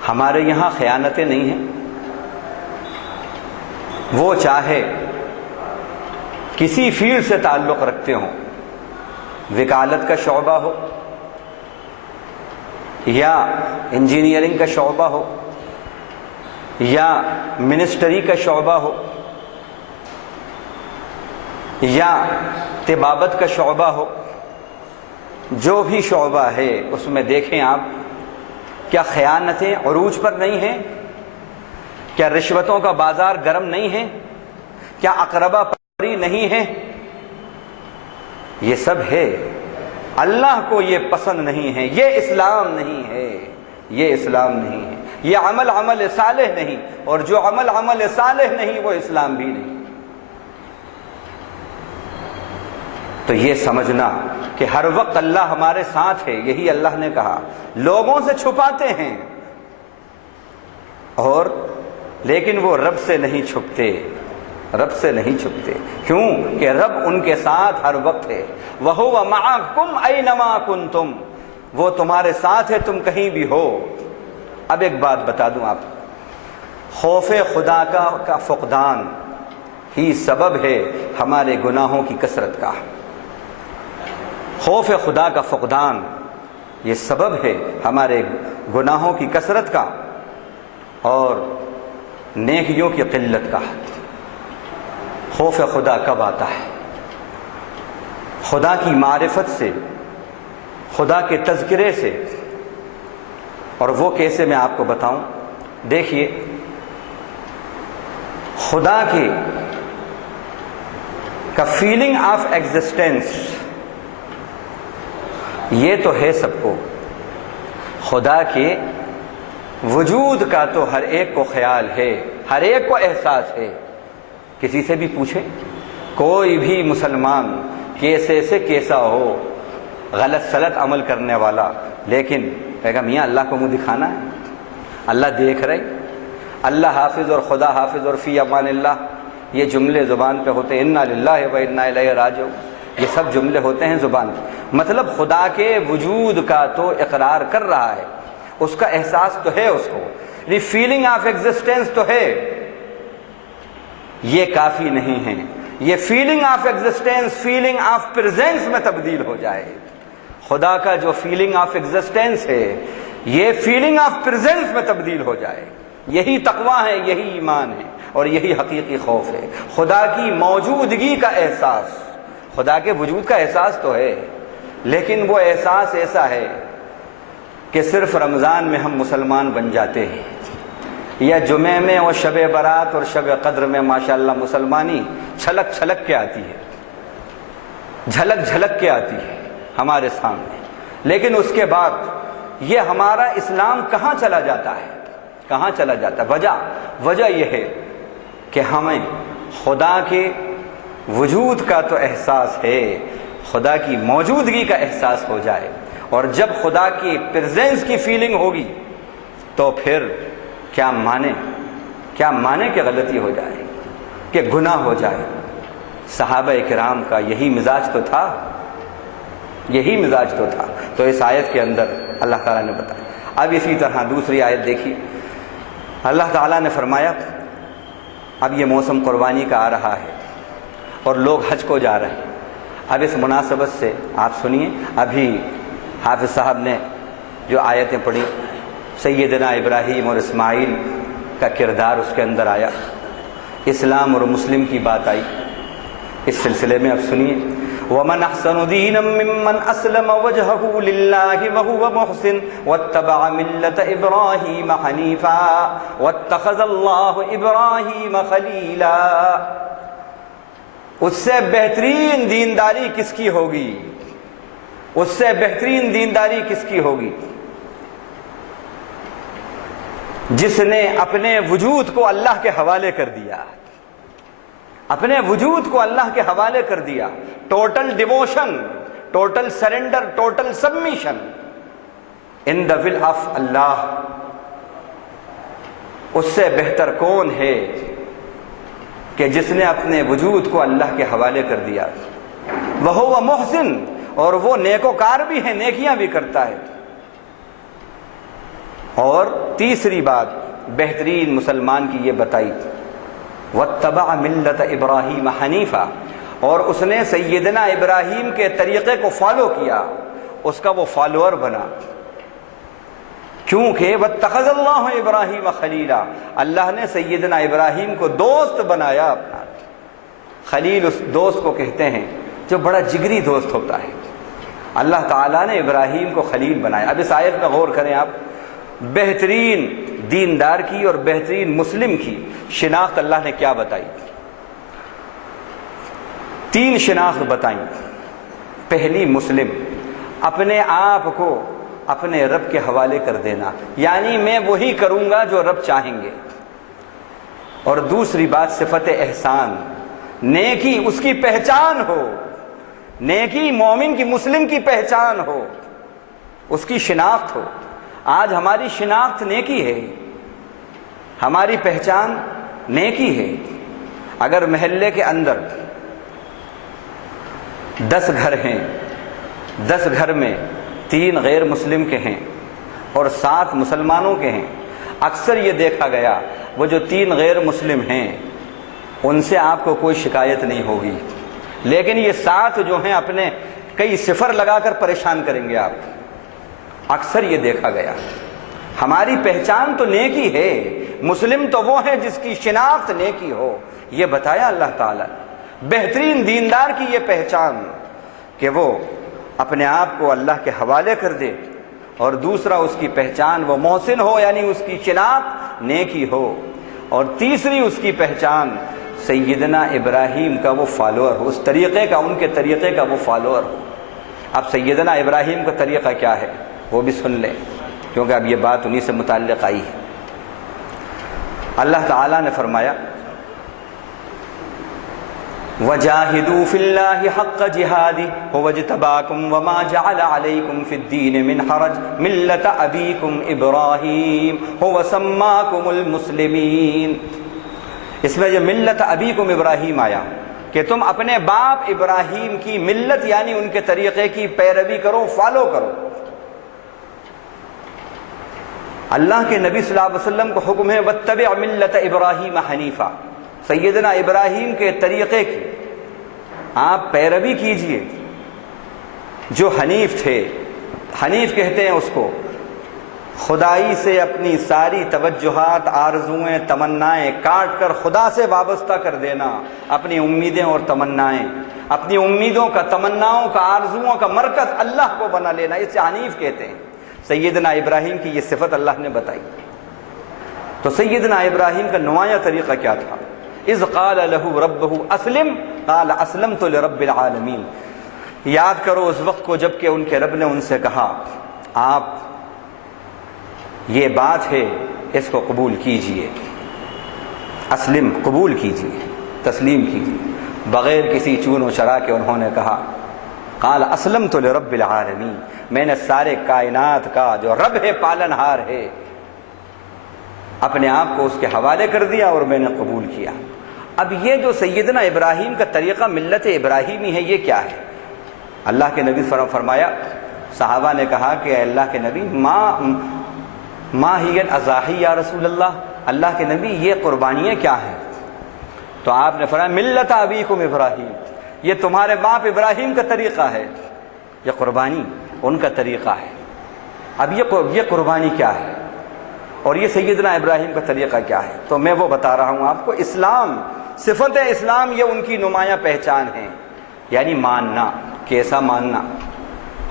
ہمارے یہاں خیانتیں نہیں ہیں، وہ چاہے کسی فیلڈ سے تعلق رکھتے ہوں، وکالت کا شعبہ ہو یا انجینئرنگ کا شعبہ ہو یا منسٹری کا شعبہ ہو یا طبابت کا شعبہ ہو، جو بھی شعبہ ہے اس میں دیکھیں آپ، کیا خیانتیں عروج پر نہیں ہیں؟ کیا رشوتوں کا بازار گرم نہیں ہے؟ کیا اقربا پری نہیں ہے؟ یہ سب ہے۔ اللہ کو یہ پسند نہیں ہے، یہ اسلام نہیں ہے، یہ اسلام نہیں ہے، یہ عمل صالح نہیں، اور جو عمل صالح نہیں وہ اسلام بھی نہیں۔ تو یہ سمجھنا کہ ہر وقت اللہ ہمارے ساتھ ہے، یہی اللہ نے کہا۔ لوگوں سے چھپاتے ہیں اور لیکن وہ رب سے نہیں چھپتے، رب سے نہیں چھپتے۔ کیوں کہ رب ان کے ساتھ ہر وقت ہے۔ وَهُوَ مَعَكُمْ أَيْنَمَا كُنْتُمْ، وہ تمہارے ساتھ ہے تم کہیں بھی ہو۔ اب ایک بات بتا دوں آپ، خوف خدا کا فقدان ہی سبب ہے ہمارے گناہوں کی کثرت کا۔ خوف خدا کا فقدان یہ سبب ہے ہمارے گناہوں کی کثرت کا اور نیکیوں کی قلت کا۔ خوف خدا کب آتا ہے؟ خدا کی معرفت سے، خدا کے تذکرے سے۔ اور وہ کیسے میں آپ کو بتاؤں؟ دیکھیے، خدا کی کا فیلنگ آف ایگزسٹنس یہ تو ہے سب کو، خدا کے وجود کا تو ہر ایک کو خیال ہے، ہر ایک کو احساس ہے۔ کسی سے بھی پوچھیں، کوئی بھی مسلمان کیسے سے کیسا ہو، غلط سلط عمل کرنے والا، لیکن کہے گا میاں اللہ کو منہ دکھانا ہے، اللہ دیکھ رہے، اللہ حافظ اور خدا حافظ اور فی امان اللہ، یہ جملے زبان پہ ہوتے ہیں، انا للہ و انا الیہ راجعون، یہ سب جملے ہوتے ہیں زبان پہ۔ مطلب خدا کے وجود کا تو اقرار کر رہا ہے، اس کا احساس تو ہے، اس کو یہ فیلنگ آف ایگزسٹنس تو ہے۔ یہ کافی نہیں ہے، یہ feeling of existence feeling of presence میں تبدیل ہو جائے۔ خدا کا جو فیلنگ آف ایگزسٹنس ہے یہ فیلنگ آف پریزنس میں تبدیل ہو جائے۔ یہی تقویٰ ہے، یہی ایمان ہے اور یہی حقیقی خوف ہے۔ خدا کی موجودگی کا احساس، خدا کے وجود کا احساس تو ہے، لیکن وہ احساس ایسا ہے کہ صرف رمضان میں ہم مسلمان بن جاتے ہیں، یا جمعے میں اور شب برات اور شب قدر میں ماشاءاللہ مسلمانی چھلک چھلک کے آتی ہے، جھلک جھلک کے آتی ہے ہمارے سامنے، لیکن اس کے بعد یہ ہمارا اسلام کہاں چلا جاتا ہے؟ کہاں چلا جاتا ہے؟ وجہ یہ ہے کہ ہمیں خدا کے وجود کا تو احساس ہے، خدا کی موجودگی کا احساس ہو جائے، اور جب خدا کی پریزنس کی فیلنگ ہوگی تو پھر کیا مانے کہ غلطی ہو جائے، کہ گناہ ہو جائے۔ صحابہ کرام کا یہی مزاج تو تھا، یہی مزاج تو تھا۔ تو اس آیت کے اندر اللہ تعالیٰ نے بتایا۔ اب اسی طرح دوسری آیت دیکھیے، اللہ تعالیٰ نے فرمایا اب یہ موسم قربانی کا آ رہا ہے اور لوگ حج کو جا رہے ہیں۔ اب اس مناسبت سے آپ سنیے، ابھی حافظ صاحب نے جو آیتیں پڑھی، سیدنا ابراہیم اور اسماعیل کا کردار اس کے اندر آیا، اسلام اور مسلم کی بات آئی۔ اس سلسلے میں اب سنیے، وَمَنْ أَحْسَنُ دِينًا مِّمَّنْ أَسْلَمَ وَجْهَهُ لِلَّهِ وَهُوَ مُحْسِنٌ وَاتَّبَعَ مِلَّةَ إِبْرَاهِيمَ حَنِيفًا وَاتَّخَذَ اللَّهُ إِبْرَاهِيمَ خَلِيلًا۔ اس سے بہترین دینداری کس کی ہوگی؟ اس سے بہترین دینداری کس کی ہوگی؟ جس نے اپنے وجود کو اللہ کے حوالے کر دیا، اپنے وجود کو اللہ کے حوالے کر دیا، total devotion, total surrender, total submission in the will of اللہ۔ اس سے بہتر کون ہے کہ جس نے اپنے وجود کو اللہ کے حوالے کر دیا، وَهُوَ مُحْسِن، اور وہ نیکوکار بھی ہے، نیکیاں بھی کرتا ہے۔ اور تیسری بات بہترین مسلمان کی یہ بتائی، وَاتَّبَعَ مِلَّةَ إِبْرَاهِيمَ حَنِيفًا، اور اس نے سیدنا ابراہیم کے طریقے کو فالو کیا، اس کا وہ فالوور بنا۔ کیونکہ وَاتَّخَذَ اللَّهُ إِبْرَاهِيمَ خَلِيلًا، اللہ نے سیدنا ابراہیم کو دوست بنایا اپنا۔ خلیل اس دوست کو کہتے ہیں جو بڑا جگری دوست ہوتا ہے۔ اللہ تعالیٰ نے ابراہیم کو خلیل بنایا۔ اب اس آیت میں غور کریں آپ، بہترین دیندار کی اور بہترین مسلم کی شناخت اللہ نے کیا بتائی؟ 3 شناخت بتائیں۔ پہلی، مسلم، اپنے آپ کو اپنے رب کے حوالے کر دینا، یعنی میں وہی کروں گا جو رب چاہیں گے۔ اور دوسری بات، صفت احسان، نیکی اس کی پہچان ہو، نیکی مومن کی، مسلم کی پہچان ہو، اس کی شناخت ہو۔ آج ہماری شناخت نیکی ہے، ہماری پہچان نیکی ہے۔ اگر محلے کے اندر 10 گھر ہیں، 10 گھر میں 3 غیر مسلم کے ہیں اور 7 مسلمانوں کے ہیں، اکثر یہ دیکھا گیا وہ جو 3 غیر مسلم ہیں ان سے آپ کو کوئی شکایت نہیں ہوگی، لیکن یہ 7 جو ہیں اپنے کئی صفر لگا کر پریشان کریں گے آپ۔ اکثر یہ دیکھا گیا۔ ہماری پہچان تو نیکی ہے، مسلم تو وہ ہے جس کی شناخت نیکی ہو، یہ بتایا اللہ تعالیٰ نے۔ بہترین دیندار کی یہ پہچان کہ وہ اپنے آپ کو اللہ کے حوالے کر دے، اور دوسرا اس کی پہچان وہ محسن ہو، یعنی اس کی شناخت نیکی ہو، اور تیسری اس کی پہچان سیدنا ابراہیم کا وہ فالوور ہو، اس طریقے کا، ان کے طریقے کا وہ فالوور ہو۔ اب سیدنا ابراہیم کا طریقہ کیا ہے وہ بھی سن لیں، کیونکہ اب یہ بات انہی سے متعلق آئی ہے۔ اللہ تعالیٰ نے فرمایا وَجَاهِدُوا فِي اللَّهِ حَقَّ جِهَادِهِ هُوَ اجْتَبَاكُمْ وَمَا جَعَلَ عَلَيْكُمْ فِي الدِّينِ مِنْ حَرَجٍ مِلَّةَ أَبِيكُمْ إِبْرَاهِيمَ هُوَ سَمَّاكُمُ الْمُسْلِمِينَ، اس میں جو ملت ابیکم ابراہیم آیا کہ تم اپنے باپ ابراہیم کی ملت یعنی ان کے طریقے کی پیروی کرو، فالو کرو۔ اللہ کے نبی صلی اللہ علیہ وسلم کو حکم ہے وَاتَّبِعْ مِلَّةَ إِبْرَاهِيمَ حَنِيفًا، سیدنا ابراہیم کے طریقے کی آپ پیروی کیجئے، جو حنیف تھے۔ حنیف کہتے ہیں اس کو خدائی سے اپنی ساری توجہات، آرزوئیں، تمنائیں کاٹ کر خدا سے وابستہ کر دینا، اپنی امیدیں اور تمنائیں، اپنی امیدوں کا، تمناؤں کا، آرزوؤں کا مرکز اللہ کو بنا لینا، اسے حنیف کہتے ہیں۔ سیدنا ابراہیم کی یہ صفت اللہ نے بتائی۔ تو سیدنا ابراہیم کا نمایاں طریقہ کیا تھا؟ اذ قال له ربه اسلم قال اسلمت لرب العالمین۔ یاد کرو اس وقت کو جب کہ ان کے رب نے ان سے کہا آپ یہ بات ہے اس کو قبول کیجئے، اسلم، قبول کیجئے، تسلیم کیجئے۔ بغیر کسی چون و چرا کے انہوں نے کہا قال اسلمت لرب العالمین، میں نے سارے کائنات کا جو رب ہے، پالنہار ہے، اپنے آپ کو اس کے حوالے کر دیا اور میں نے قبول کیا۔ اب یہ جو سیدنا ابراہیم کا طریقہ ملت ابراہیمی ہے، یہ کیا ہے؟ اللہ کے نبی فرمایا، صحابہ نے کہا کہ اے اللہ کے نبی ما ہی الاضاحی یا رسول اللہ، اللہ کے نبی یہ قربانیاں کیا ہیں؟ تو آپ نے فرمایا ملت ابیکم ابراہیم، یہ تمہارے باپ ابراہیم کا طریقہ ہے، یہ قربانی ان کا طریقہ ہے۔ اب یہ قربانی کیا ہے اور یہ سیدنا ابراہیم کا طریقہ کیا ہے؟ تو میں وہ بتا رہا ہوں آپ کو۔ اسلام، صفت اسلام یہ ان کی نمایاں پہچان ہے، یعنی ماننا۔ کیسا ماننا؟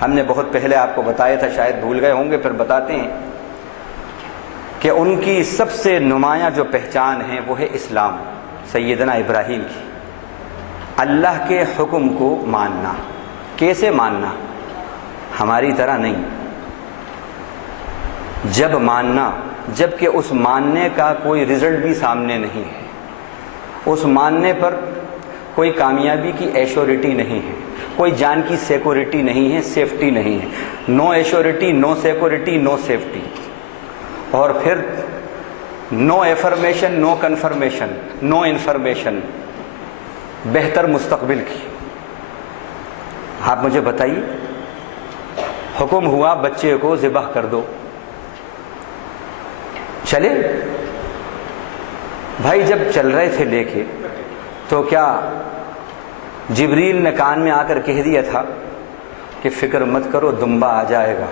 ہم نے بہت پہلے آپ کو بتایا تھا، شاید بھول گئے ہوں گے، پھر بتاتے ہیں کہ ان کی سب سے نمایاں جو پہچان ہے وہ ہے اسلام، سیدنا ابراہیم کی۔ اللہ کے حکم کو ماننا۔ کیسے ماننا؟ ہماری طرح نہیں، جب ماننا جب کہ اس ماننے کا کوئی رزلٹ بھی سامنے نہیں ہے، اس ماننے پر کوئی کامیابی کی ایشورٹی نہیں ہے، کوئی جان کی سیکورٹی نہیں ہے، سیفٹی نہیں ہے، نو ایشورٹی، نو سیکورٹی، نو سیفٹی، اور پھر نو ایفرمیشن، نو کنفرمیشن، نو انفارمیشن، بہتر مستقبل کی۔ آپ مجھے بتائیے، حکم ہوا بچے کو ذبح کر دو، چلے بھائی؟ جب چل رہے تھے لے کے، تو کیا جبریل نے کان میں آ کر کہہ دیا تھا کہ فکر مت کرو، دمبا آ جائے گا،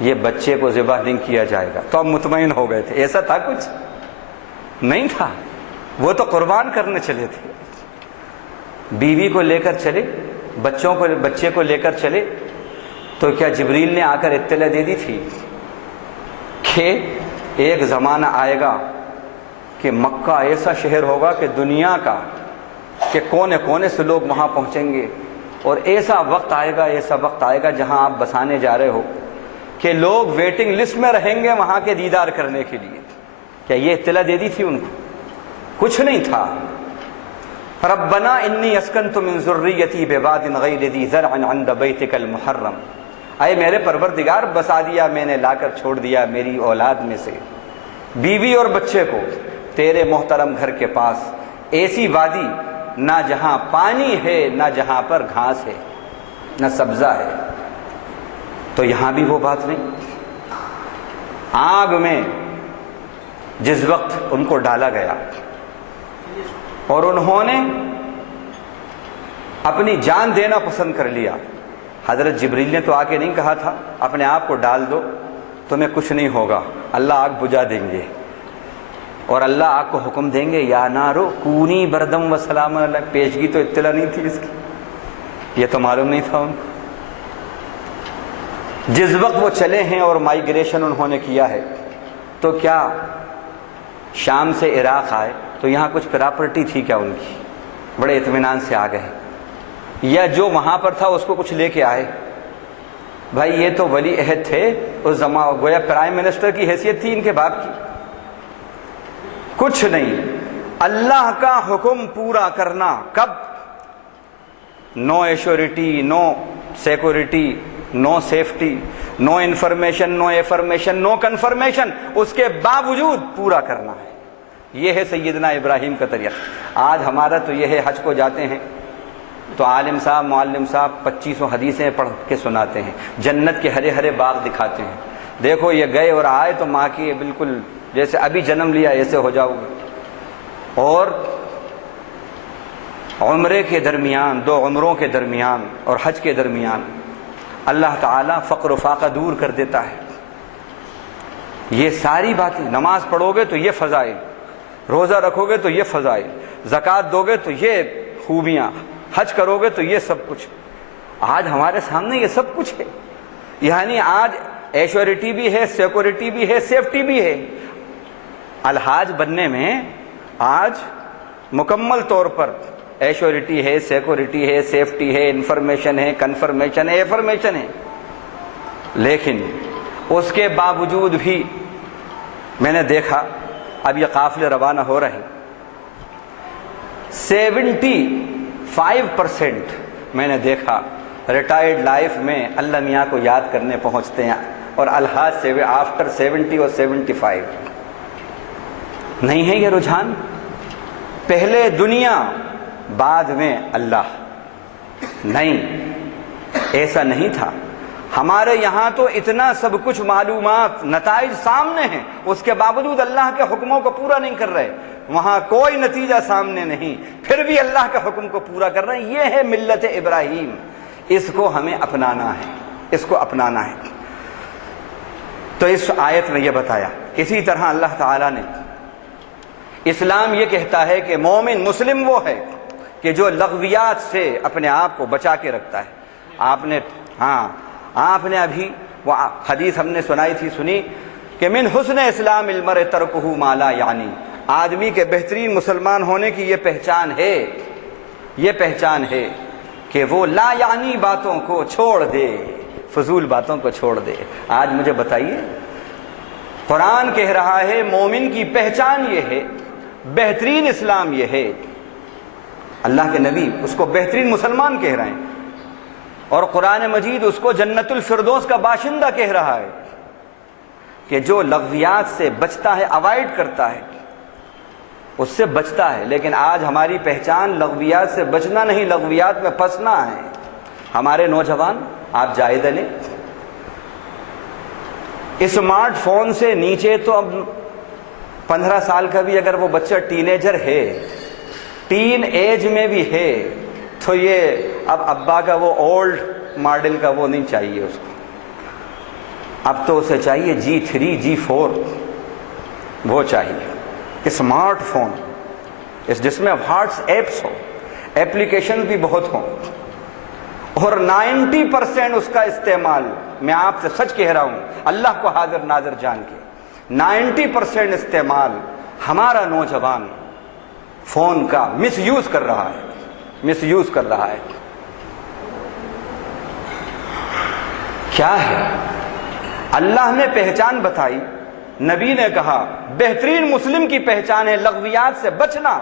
یہ بچے کو ذبح نہیں کیا جائے گا؟ تو اب مطمئن ہو گئے تھے؟ ایسا تھا کچھ؟ نہیں تھا، وہ تو قربان کرنے چلے تھے۔ بیوی کو لے کر چلے، بچے کو لے کر چلے، تو کیا جبریل نے آ کر اطلاع دے دی تھی کہ ایک زمانہ آئے گا کہ مکہ ایسا شہر ہوگا کہ دنیا کا کہ کونے کونے سے لوگ وہاں پہنچیں گے، اور ایسا وقت آئے گا جہاں آپ بسانے جا رہے ہو کہ لوگ ویٹنگ لسٹ میں رہیں گے وہاں کے دیدار کرنے کے لیے؟ کیا یہ اطلاع دے دی تھی ان کو؟ کچھ نہیں تھا۔ ربنا انی اسکنت من ذریتی بواد غیر ذی زرع عند بیتک المحرم، اے میرے پروردگار بسا دیا میں نے، لا کر چھوڑ دیا میری اولاد میں سے بیوی اور بچے کو تیرے محترم گھر کے پاس، ایسی وادی نہ جہاں پانی ہے نہ جہاں پر گھاس ہے نہ سبزہ ہے۔ تو یہاں بھی وہ بات نہیں۔ آگ میں جس وقت ان کو ڈالا گیا اور انہوں نے اپنی جان دینا پسند کر لیا، حضرت جبریل نے تو آ کے نہیں کہا تھا اپنے آپ کو ڈال دو تمہیں کچھ نہیں ہوگا، اللہ آگ بجھا دیں گے، اور اللہ آگ کو حکم دیں گے یا نارو کونی بردم و سلام علیہ۔ پیشگی تو اطلاع نہیں تھی اس کی، یہ تو معلوم نہیں تھا ان کو۔ جس وقت وہ چلے ہیں اور مائیگریشن انہوں نے کیا ہے، تو کیا شام سے عراق آئے تو یہاں کچھ پراپرٹی تھی کیا ان کی؟ بڑے اطمینان سے آ گئے، یا جو وہاں پر تھا اس کو کچھ لے کے آئے؟ بھائی یہ تو ولی عہد تھے اس زمانے، گویا پرائم منسٹر کی حیثیت تھی ان کے باپ کی۔ کچھ نہیں، اللہ کا حکم پورا کرنا۔ کب؟ نو ایشورٹی، نو سیکورٹی، نو سیفٹی، نو انفارمیشن، نو ایفرمیشن، نو کنفرمیشن، اس کے باوجود پورا کرنا ہے۔ یہ ہے سیدنا ابراہیم کا طریقہ۔ آج ہمارا تو یہ ہے، حج کو جاتے ہیں تو عالم صاحب معلم صاحب 2500 حدیثیں پڑھ کے سناتے ہیں، جنت کے ہرے ہرے باغ دکھاتے ہیں، دیکھو یہ گئے اور آئے تو ماں کی بالکل جیسے ابھی جنم لیا ایسے ہو جاؤ گے۔ اور عمرے کے درمیان، 2 عمروں کے درمیان اور حج کے درمیان اللہ تعالیٰ فقر و فاقہ دور کر دیتا ہے۔ یہ ساری باتیں، نماز پڑھو گے تو یہ فضائل، روزہ رکھو گے تو یہ فضائل، زکوٰۃ دو گے تو یہ خوبیاں، حج کرو گے تو یہ سب کچھ۔ آج ہمارے سامنے یہ سب کچھ ہے، یعنی آج ایشورٹی بھی ہے، سیکورٹی بھی ہے، سیفٹی بھی ہے۔ الحاج بننے میں آج مکمل طور پر ایشورٹی ہے، سیکورٹی ہے، سیفٹی ہے، انفارمیشن ہے، کنفرمیشن ہے، ایفرمیشن ہے، لیکن اس کے باوجود بھی میں نے دیکھا، اب یہ قافلے روانہ ہو رہے ہیں، 75% میں نے دیکھا ریٹائرڈ لائف میں اللہ میاں کو یاد کرنے پہنچتے ہیں، اور الحاج سے آفٹر 70 اور 75۔ نہیں ہے یہ رجحان؟ پہلے دنیا بعد میں اللہ؟ نہیں، ایسا نہیں تھا۔ ہمارے یہاں تو اتنا سب کچھ معلومات، نتائج سامنے ہیں، اس کے باوجود اللہ کے حکموں کو پورا نہیں کر رہے۔ وہاں کوئی نتیجہ سامنے نہیں، پھر بھی اللہ کے حکم کو پورا کر رہے ہیں۔ یہ ہے ملت ابراہیم، اس کو ہمیں اپنانا ہے، اس کو اپنانا ہے۔ تو اس آیت میں یہ بتایا۔ اسی طرح اللہ تعالیٰ نے، اسلام یہ کہتا ہے کہ مومن مسلم وہ ہے کہ جو لغویات سے اپنے آپ کو بچا کے رکھتا ہے۔ آپ نے ابھی وہ حدیث ہم نے سنی کہ من حسن اسلام المرء ترکہ ما لا یعنی، آدمی کے بہترین مسلمان ہونے کی یہ پہچان ہے کہ وہ لا یعنی باتوں کو چھوڑ دے، فضول باتوں کو چھوڑ دے۔ آج مجھے بتائیے، قرآن کہہ رہا ہے مومن کی پہچان یہ ہے، بہترین اسلام یہ ہے، اللہ کے نبی اس کو بہترین مسلمان کہہ رہے ہیں، اور قرآن مجید اس کو جنت الفردوس کا باشندہ کہہ رہا ہے کہ جو لغویات سے بچتا ہے، اوائڈ کرتا ہے، اس سے بچتا ہے۔ لیکن آج ہماری پہچان لغویات سے بچنا نہیں، لغویات میں پھنسنا ہے۔ ہمارے نوجوان، آپ جائزہ لیں، اسمارٹ فون سے نیچے تو اب 15 سال کا بھی اگر وہ بچہ ٹین ایجر ہے، ٹین ایج میں بھی ہے، تو یہ اب ابا کا وہ اولڈ ماڈل کا وہ نہیں چاہیے اس کو، اب تو اسے چاہیے G3 G4 وہ چاہیے، اسمارٹ فون جس میں واٹس ایپس ہو، ایپلیکیشن بھی بہت ہوں، اور 90% اس کا استعمال، میں آپ سے سچ کہہ رہا ہوں اللہ کو حاضر ناظر جان کے، 90% استعمال ہمارا نوجوان فون کا مس یوز کر رہا ہے، کیا ہے؟ اللہ نے پہچان بتائی، نبی نے کہا بہترین مسلم کی پہچان ہے لغویات سے بچنا،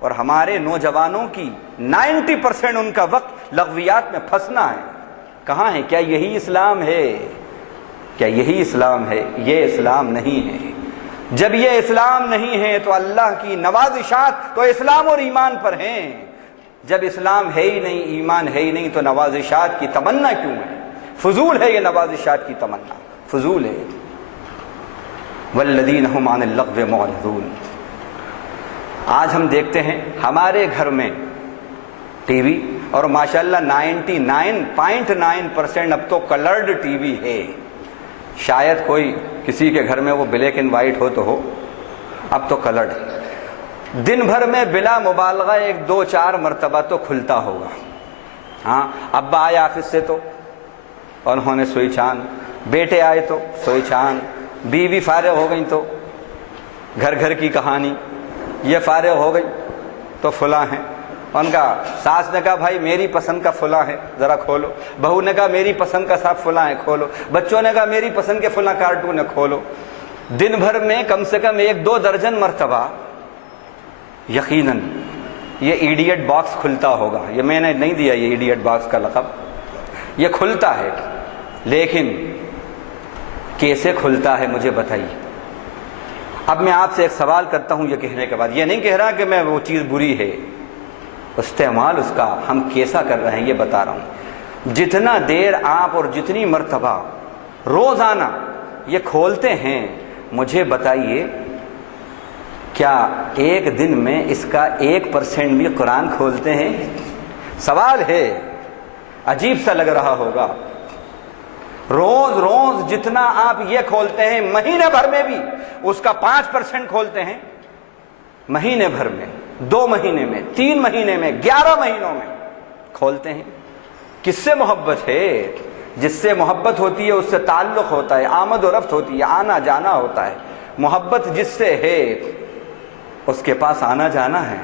اور ہمارے نوجوانوں کی 90% ان کا وقت لغویات میں پھنسنا ہے۔ کہاں ہے؟ کیا یہی اسلام ہے؟ کیا یہی اسلام ہے؟ یہ اسلام نہیں ہے۔ جب یہ اسلام نہیں ہے تو اللہ کی نوازشات تو اسلام اور ایمان پر ہیں۔ جب اسلام ہے ہی نہیں، ایمان ہے ہی نہیں، تو نوازشات کی تمنا کیوں ہے؟ فضول ہے یہ نوازشات کی تمنا، فضول ہے۔ والذین هم عن اللغو معرضون۔ آج ہم دیکھتے ہیں ہمارے گھر میں ٹی وی، اور ماشاءاللہ 99.9% اب تو کلرڈ ٹی وی ہے۔ شاید کوئی کسی کے گھر میں وہ بلیک اینڈ وائٹ ہو تو ہو، اب تو کلرڈ۔ دن بھر میں بلا مبالغہ 1-2-4 مرتبہ تو کھلتا ہوگا۔ ہاں، ابا آئے آفس سے تو انہوں نے سوئی چاند، بیٹے آئے تو سوئی چاند، بیوی فارغ ہو گئی تو گھر گھر کی کہانی، یہ فارغ ہو گئی تو فلاں ہیں۔ ان کا ساس نے کہا بھائی میری پسند کا فلاں ہے ذرا کھولو، بہو نے کہا میری پسند کا صاحب فلاں ہے کھولو، بچوں نے کہا میری پسند کے فلاں کارٹون ہے کھولو۔ دن بھر میں کم سے کم 1-2 درجن مرتبہ یقیناً یہ ایڈیٹ باکس کھلتا ہوگا۔ یہ میں نے نہیں دیا یہ ایڈیٹ باکس کا لقب، یہ کھلتا ہے، لیکن کیسے کھلتا ہے مجھے بتائیے۔ اب میں آپ سے ایک سوال کرتا ہوں یہ کہنے کے بعد، یہ نہیں کہہ رہا کہ میں وہ چیز بری ہے، استعمال اس کا ہم کیسا کر رہے ہیں یہ بتا رہا ہوں۔ جتنا دیر آپ اور جتنی مرتبہ روزانہ یہ کھولتے ہیں، مجھے بتائیے کیا ایک دن میں اس کا 1% بھی قرآن کھولتے ہیں؟ سوال ہے، عجیب سا لگ رہا ہوگا۔ روز روز جتنا آپ یہ کھولتے ہیں، مہینے بھر میں بھی اس کا 5% کھولتے ہیں۔ مہینے بھر میں، 2 مہینے میں، 3 مہینے میں، 11 مہینوں میں کھولتے ہیں۔ کس سے محبت ہے؟ جس سے محبت ہوتی ہے اس سے تعلق ہوتا ہے، آمد و رفت ہوتی ہے، آنا جانا ہوتا ہے۔ محبت جس سے ہے اس کے پاس آنا جانا ہے۔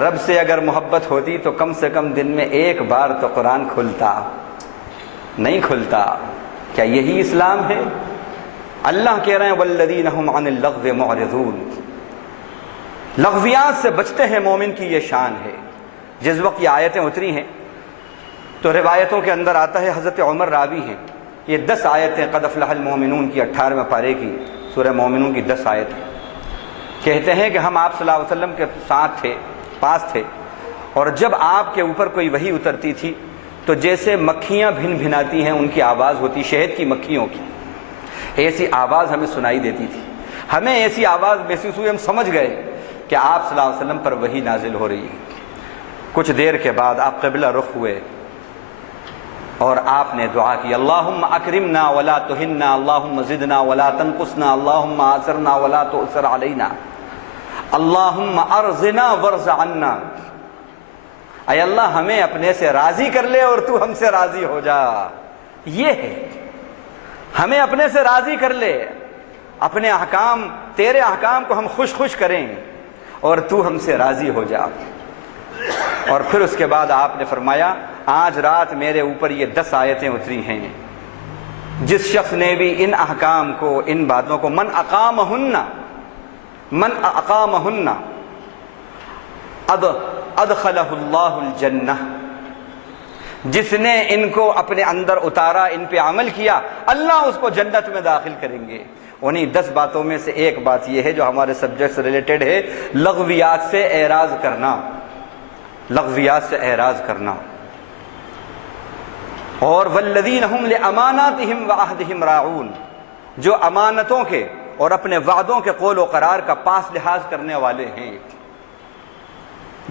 رب سے اگر محبت ہوتی تو کم سے کم دن میں 1 بار تو قرآن کھلتا، نہیں کھلتا۔ کیا یہی اسلام ہے؟ اللہ کہہ رہے ہیں والذین هم عن اللغو معرضون۔ لغویات سے بچتے ہیں مومن کی یہ شان ہے۔ جس وقت یہ آیتیں اتری ہیں تو روایتوں کے اندر آتا ہے حضرت عمر راوی ہیں، یہ 10 آیتیں قد افلح المؤمنون کی 18ویں پارے کی سورہ مومنون کی 10 آیتیں، کہتے ہیں کہ ہم آپ صلی اللہ علیہ وسلم کے ساتھ تھے، پاس تھے، اور جب آپ کے اوپر کوئی وحی اترتی تھی تو جیسے مکھیاں بھن بھناتی ہیں ان کی آواز ہوتی، شہد کی مکھیوں کی ایسی آواز ہمیں سنائی دیتی تھی۔ ہمیں ایسی آواز محسوس ہوئی، ہم سمجھ گئے کہ آپ صلی اللہ علیہ وسلم پر وحی نازل ہو رہی ہے۔ کچھ دیر کے بعد آپ قبلہ رخ ہوئے اور آپ نے دعا کی، اللہم اکرمنا ولا تہنا، اللہم زدنا ولا تنقصنا، اللہم آثرنا ولا تؤثر علینا، اللہم ارضنا وارض عنا۔ اے اللہ ہمیں اپنے سے راضی کر لے اور تو ہم سے راضی ہو جا۔ یہ ہے، ہمیں اپنے سے راضی کر لے، اپنے احکام، تیرے احکام کو ہم خوش خوش کریں اور تو ہم سے راضی ہو جا۔ اور پھر اس کے بعد آپ نے فرمایا آج رات میرے اوپر یہ 10 آیتیں اتری ہیں، جس شخص نے بھی ان احکام کو، ان باتوں کو، من اقامہن ادخلہ اللہ الجنہ، جس نے ان کو اپنے اندر اتارا، ان پہ عمل کیا، اللہ اس کو جنت میں داخل کریں گے۔ انہی 10 باتوں میں سے ایک بات یہ ہے جو ہمارے سبجیکٹ سے ریلیٹڈ ہے، لغویات سے اعراض کرنا، لغویات سے اعراض کرنا۔ اور والذین هم لاماناتهم وعہدهم راعون، جو امانتوں کے اور اپنے وعدوں کے قول و قرار کا پاس لحاظ کرنے والے ہیں،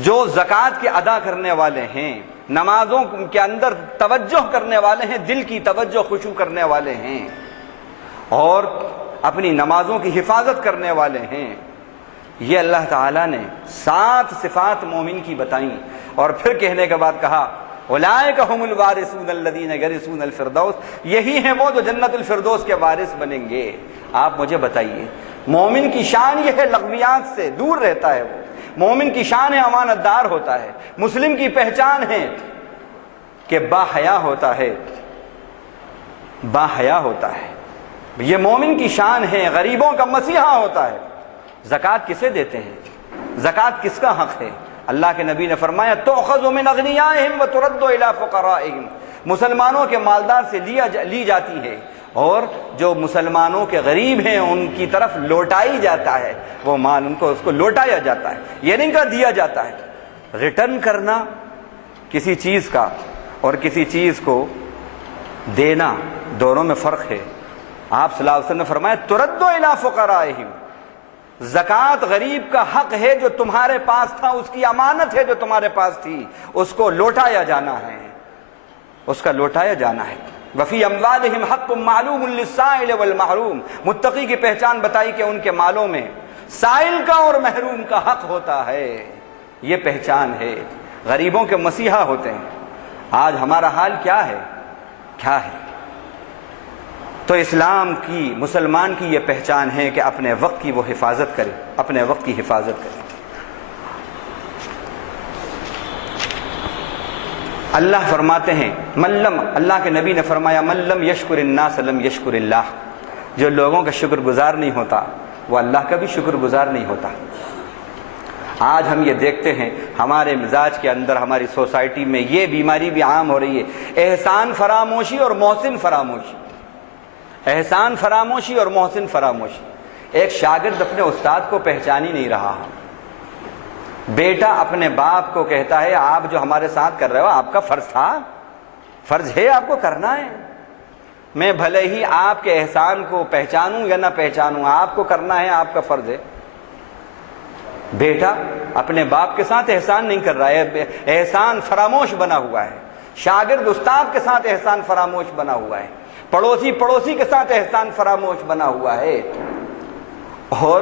جو زکوٰۃ کے ادا کرنے والے ہیں، نمازوں کے اندر توجہ کرنے والے ہیں، دل کی توجہ خشوع کرنے والے ہیں، اور اپنی نمازوں کی حفاظت کرنے والے ہیں۔ یہ اللہ تعالیٰ نے 7 صفات مومن کی بتائیں، اور پھر کہنے کے بعد کہا اولئک هم الوارثون الذین یرثون الفردوس، یہی ہیں وہ جو جنت الفردوس کے وارث بنیں گے۔ آپ مجھے بتائیے، مومن کی شان یہ ہے لغویات سے دور رہتا ہے، وہ مومن کی شان ہے امانت دار ہوتا ہے، مسلم کی پہچان ہے کہ با حیا ہوتا ہے، با حیا ہوتا ہے، یہ مومن کی شان ہے، غریبوں کا مسیحا ہوتا ہے۔ زکوٰۃ کسے دیتے ہیں؟ زکوٰۃ کس کا حق ہے؟ اللہ کے نبی نے فرمایا تؤخذ من اغنیائہم وترد الی فقرائہم، مسلمانوں کے مالدار سے لی جاتی ہے اور جو مسلمانوں کے غریب ہیں ان کی طرف لوٹائی جاتا ہے، وہ مال ان کو اس کو لوٹایا جاتا ہے، یہ نہیں کہ دیا جاتا ہے۔ ریٹرن کرنا کسی چیز کا اور کسی چیز کو دینا دونوں میں فرق ہے۔ آپ صلی اللہ علیہ وسلم نے فرمایا ترد الی فقرائہم، زکوٰۃ غریب کا حق ہے جو تمہارے پاس تھا، اس کی امانت ہے جو تمہارے پاس تھی، اس کو لوٹایا جانا ہے، اس کا لوٹایا جانا ہے۔ وفی اموالہم حق معلوم للسائل والمحروم، متقی کی پہچان بتائی کہ ان کے مالوں میں سائل کا اور محروم کا حق ہوتا ہے، یہ پہچان ہے۔ غریبوں کے مسیحا ہوتے ہیں۔ آج ہمارا حال کیا ہے؟ کیا ہے؟ تو اسلام کی، مسلمان کی یہ پہچان ہے کہ اپنے وقت کی وہ حفاظت کرے، اپنے وقت کی حفاظت کرے۔ اللہ فرماتے ہیں اللہ کے نبی نے فرمایا من لم یشکر الناس لم یشکر اللہ، جو لوگوں کا شکر گزار نہیں ہوتا وہ اللہ کا بھی شکر گزار نہیں ہوتا۔ آج ہم یہ دیکھتے ہیں ہمارے مزاج کے اندر، ہماری سوسائٹی میں یہ بیماری بھی عام ہو رہی ہے، احسان فراموشی اور محسن فراموشی، احسان فراموشی اور محسن فراموشی۔ ایک شاگرد اپنے استاد کو پہچان ہی نہیں رہا، بیٹا اپنے باپ کو کہتا ہے آپ جو ہمارے ساتھ کر رہے ہو آپ کا فرض تھا، فرض ہے آپ کو کرنا ہے، میں بھلے ہی آپ کے احسان کو پہچانوں یا نہ پہچانوں، آپ کو کرنا ہے، آپ کا فرض ہے۔ بیٹا اپنے باپ کے ساتھ احسان نہیں کر رہا ہے، احسان فراموش بنا ہوا ہے۔ شاگرد استاد کے ساتھ احسان فراموش بنا ہوا ہے، پڑوسی کے ساتھ احسان فراموش بنا ہوا ہے۔ اور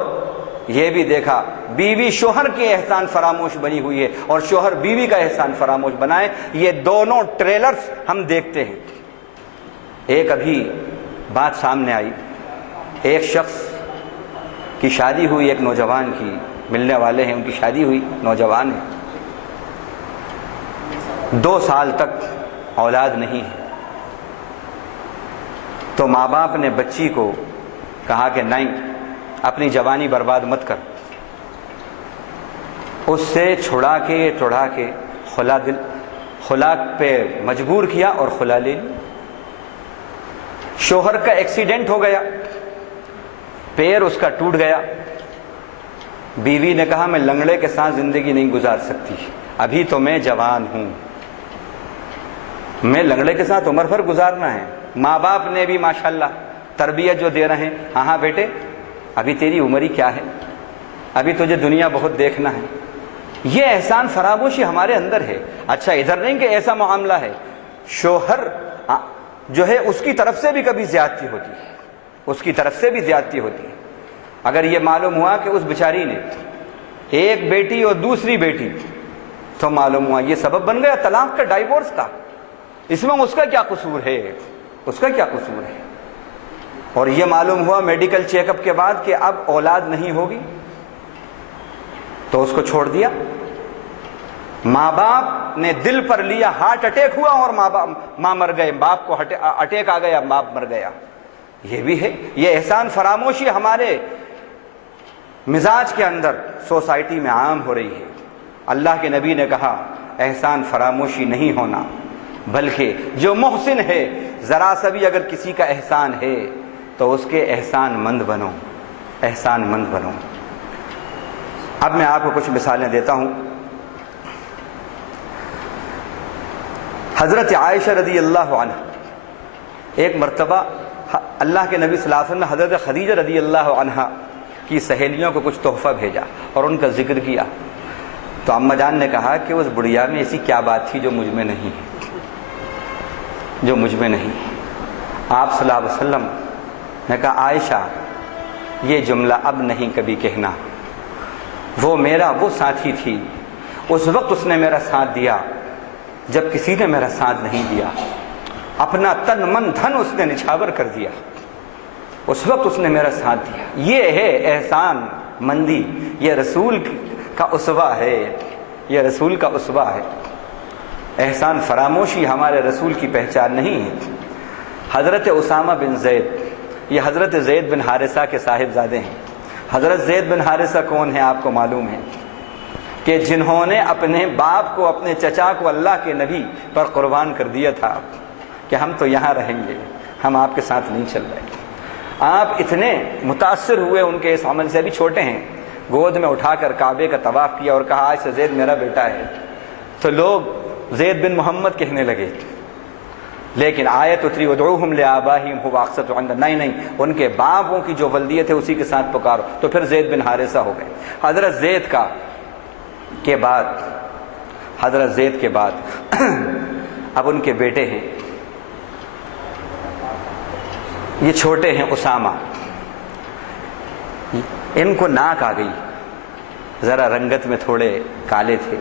یہ بھی دیکھا بیوی شوہر کے احسان فراموش بنی ہوئی ہے اور شوہر بیوی کا احسان فراموش بنا ہے۔ یہ دونوں ٹریلرز ہم دیکھتے ہیں۔ ایک ابھی بات سامنے آئی، ایک شخص کی شادی ہوئی، ایک نوجوان کی، ملنے والے ہیں، ان کی شادی ہوئی، نوجوان ہے، 2 سال تک اولاد نہیں ہے، تو ماں باپ نے بچی کو کہا کہ نہیں، اپنی جوانی برباد مت کر، اس سے چھڑا کے خلا پہ مجبور کیا اور خلا لے لی۔ شوہر کا ایکسیڈنٹ ہو گیا، پیر اس کا ٹوٹ گیا، بیوی نے کہا میں لنگڑے کے ساتھ زندگی نہیں گزار سکتی، ابھی تو میں جوان ہوں، میں لنگڑے کے ساتھ عمر بھر گزارنا ہے۔ ماں باپ نے بھی ماشاءاللہ تربیت جو دے رہے ہیں، ہاں بیٹے ابھی تیری عمر ہی کیا ہے، ابھی تجھے دنیا بہت دیکھنا ہے۔ یہ احسان فراموشی ہمارے اندر ہے۔ اچھا ادھر نہیں کہ ایسا معاملہ ہے، شوہر جو ہے اس کی طرف سے بھی کبھی زیادتی ہوتی ہے، اس کی طرف سے بھی زیادتی ہوتی ہے۔ اگر یہ معلوم ہوا کہ اس بیچاری نے ایک بیٹی اور دوسری بیٹی، تو معلوم ہوا یہ سبب بن گیا طلاق کا، ڈائیورس کا، اس میں اس کا کیا قصور ہے، اس کا کیا قصور ہے۔ اور یہ معلوم ہوا میڈیکل چیک اپ کے بعد کہ اب اولاد نہیں ہوگی، تو اس کو چھوڑ دیا۔ ماں باپ نے دل پر لیا، ہارٹ اٹیک ہوا اور ماں مر گئے، باپ کو اٹیک آ گیا، باپ مر گیا۔ یہ بھی ہے، یہ احسان فراموشی ہمارے مزاج کے اندر سوسائٹی میں عام ہو رہی ہے۔ اللہ کے نبی نے کہا احسان فراموشی نہیں ہونا، بلکہ جو محسن ہے، ذرا سا بھی اگر کسی کا احسان ہے تو اس کے احسان مند بنو، احسان مند بنو۔ اب میں آپ کو کچھ مثالیں دیتا ہوں۔ حضرت عائشہ رضی اللہ عنہ ایک مرتبہ اللہ کے نبی صلی اللہ علیہ وسلم نے حضرت خدیجہ رضی اللہ عنہ کی سہیلیوں کو کچھ تحفہ بھیجا اور ان کا ذکر کیا، تو اماں جان نے کہا کہ اس بڑھیا میں ایسی کیا بات تھی جو مجھ میں نہیں ہے، جو مجھ میں نہیں۔ آپ صلی اللہ علیہ وسلم نے کہا عائشہ یہ جملہ اب نہیں کبھی کہنا، وہ میرا وہ ساتھی تھی، اس وقت اس نے میرا ساتھ دیا جب کسی نے میرا ساتھ نہیں دیا، اپنا تن من دھن اس نے نچھاور کر دیا، اس وقت اس نے میرا ساتھ دیا۔ یہ ہے احسان مندی، یہ رسول کا اسوہ ہے، یہ رسول کا اسوہ ہے۔ احسان فراموشی ہمارے رسول کی پہچان نہیں ہے۔ حضرت اسامہ بن زید، یہ حضرت زید بن حارثہ کے صاحبزادے ہیں۔ حضرت زید بن حارثہ کون ہیں آپ کو معلوم ہے؟ کہ جنہوں نے اپنے باپ کو اپنے چچا کو اللہ کے نبی پر قربان کر دیا تھا کہ ہم تو یہاں رہیں گے، ہم آپ کے ساتھ نہیں چل رہے۔ آپ اتنے متاثر ہوئے ان کے اس عمل سے، ابھی چھوٹے ہیں، گود میں اٹھا کر کعبے کا طواف کیا اور کہا آج سے زید میرا بیٹا ہے، تو لوگ زید بن محمد کہنے لگے، لیکن آیت اتری ادعوہم لآبائہم ھو اقسط عند، نہیں ان کے باپوں کی جو ولدیت ہے اسی کے ساتھ پکارو، تو پھر زید بن حارثہ ہو گئے۔ حضرت زید کے بعد اب ان کے بیٹے ہیں، یہ چھوٹے ہیں اسامہ، ان کو ناک آ گئی، ذرا رنگت میں تھوڑے کالے تھے،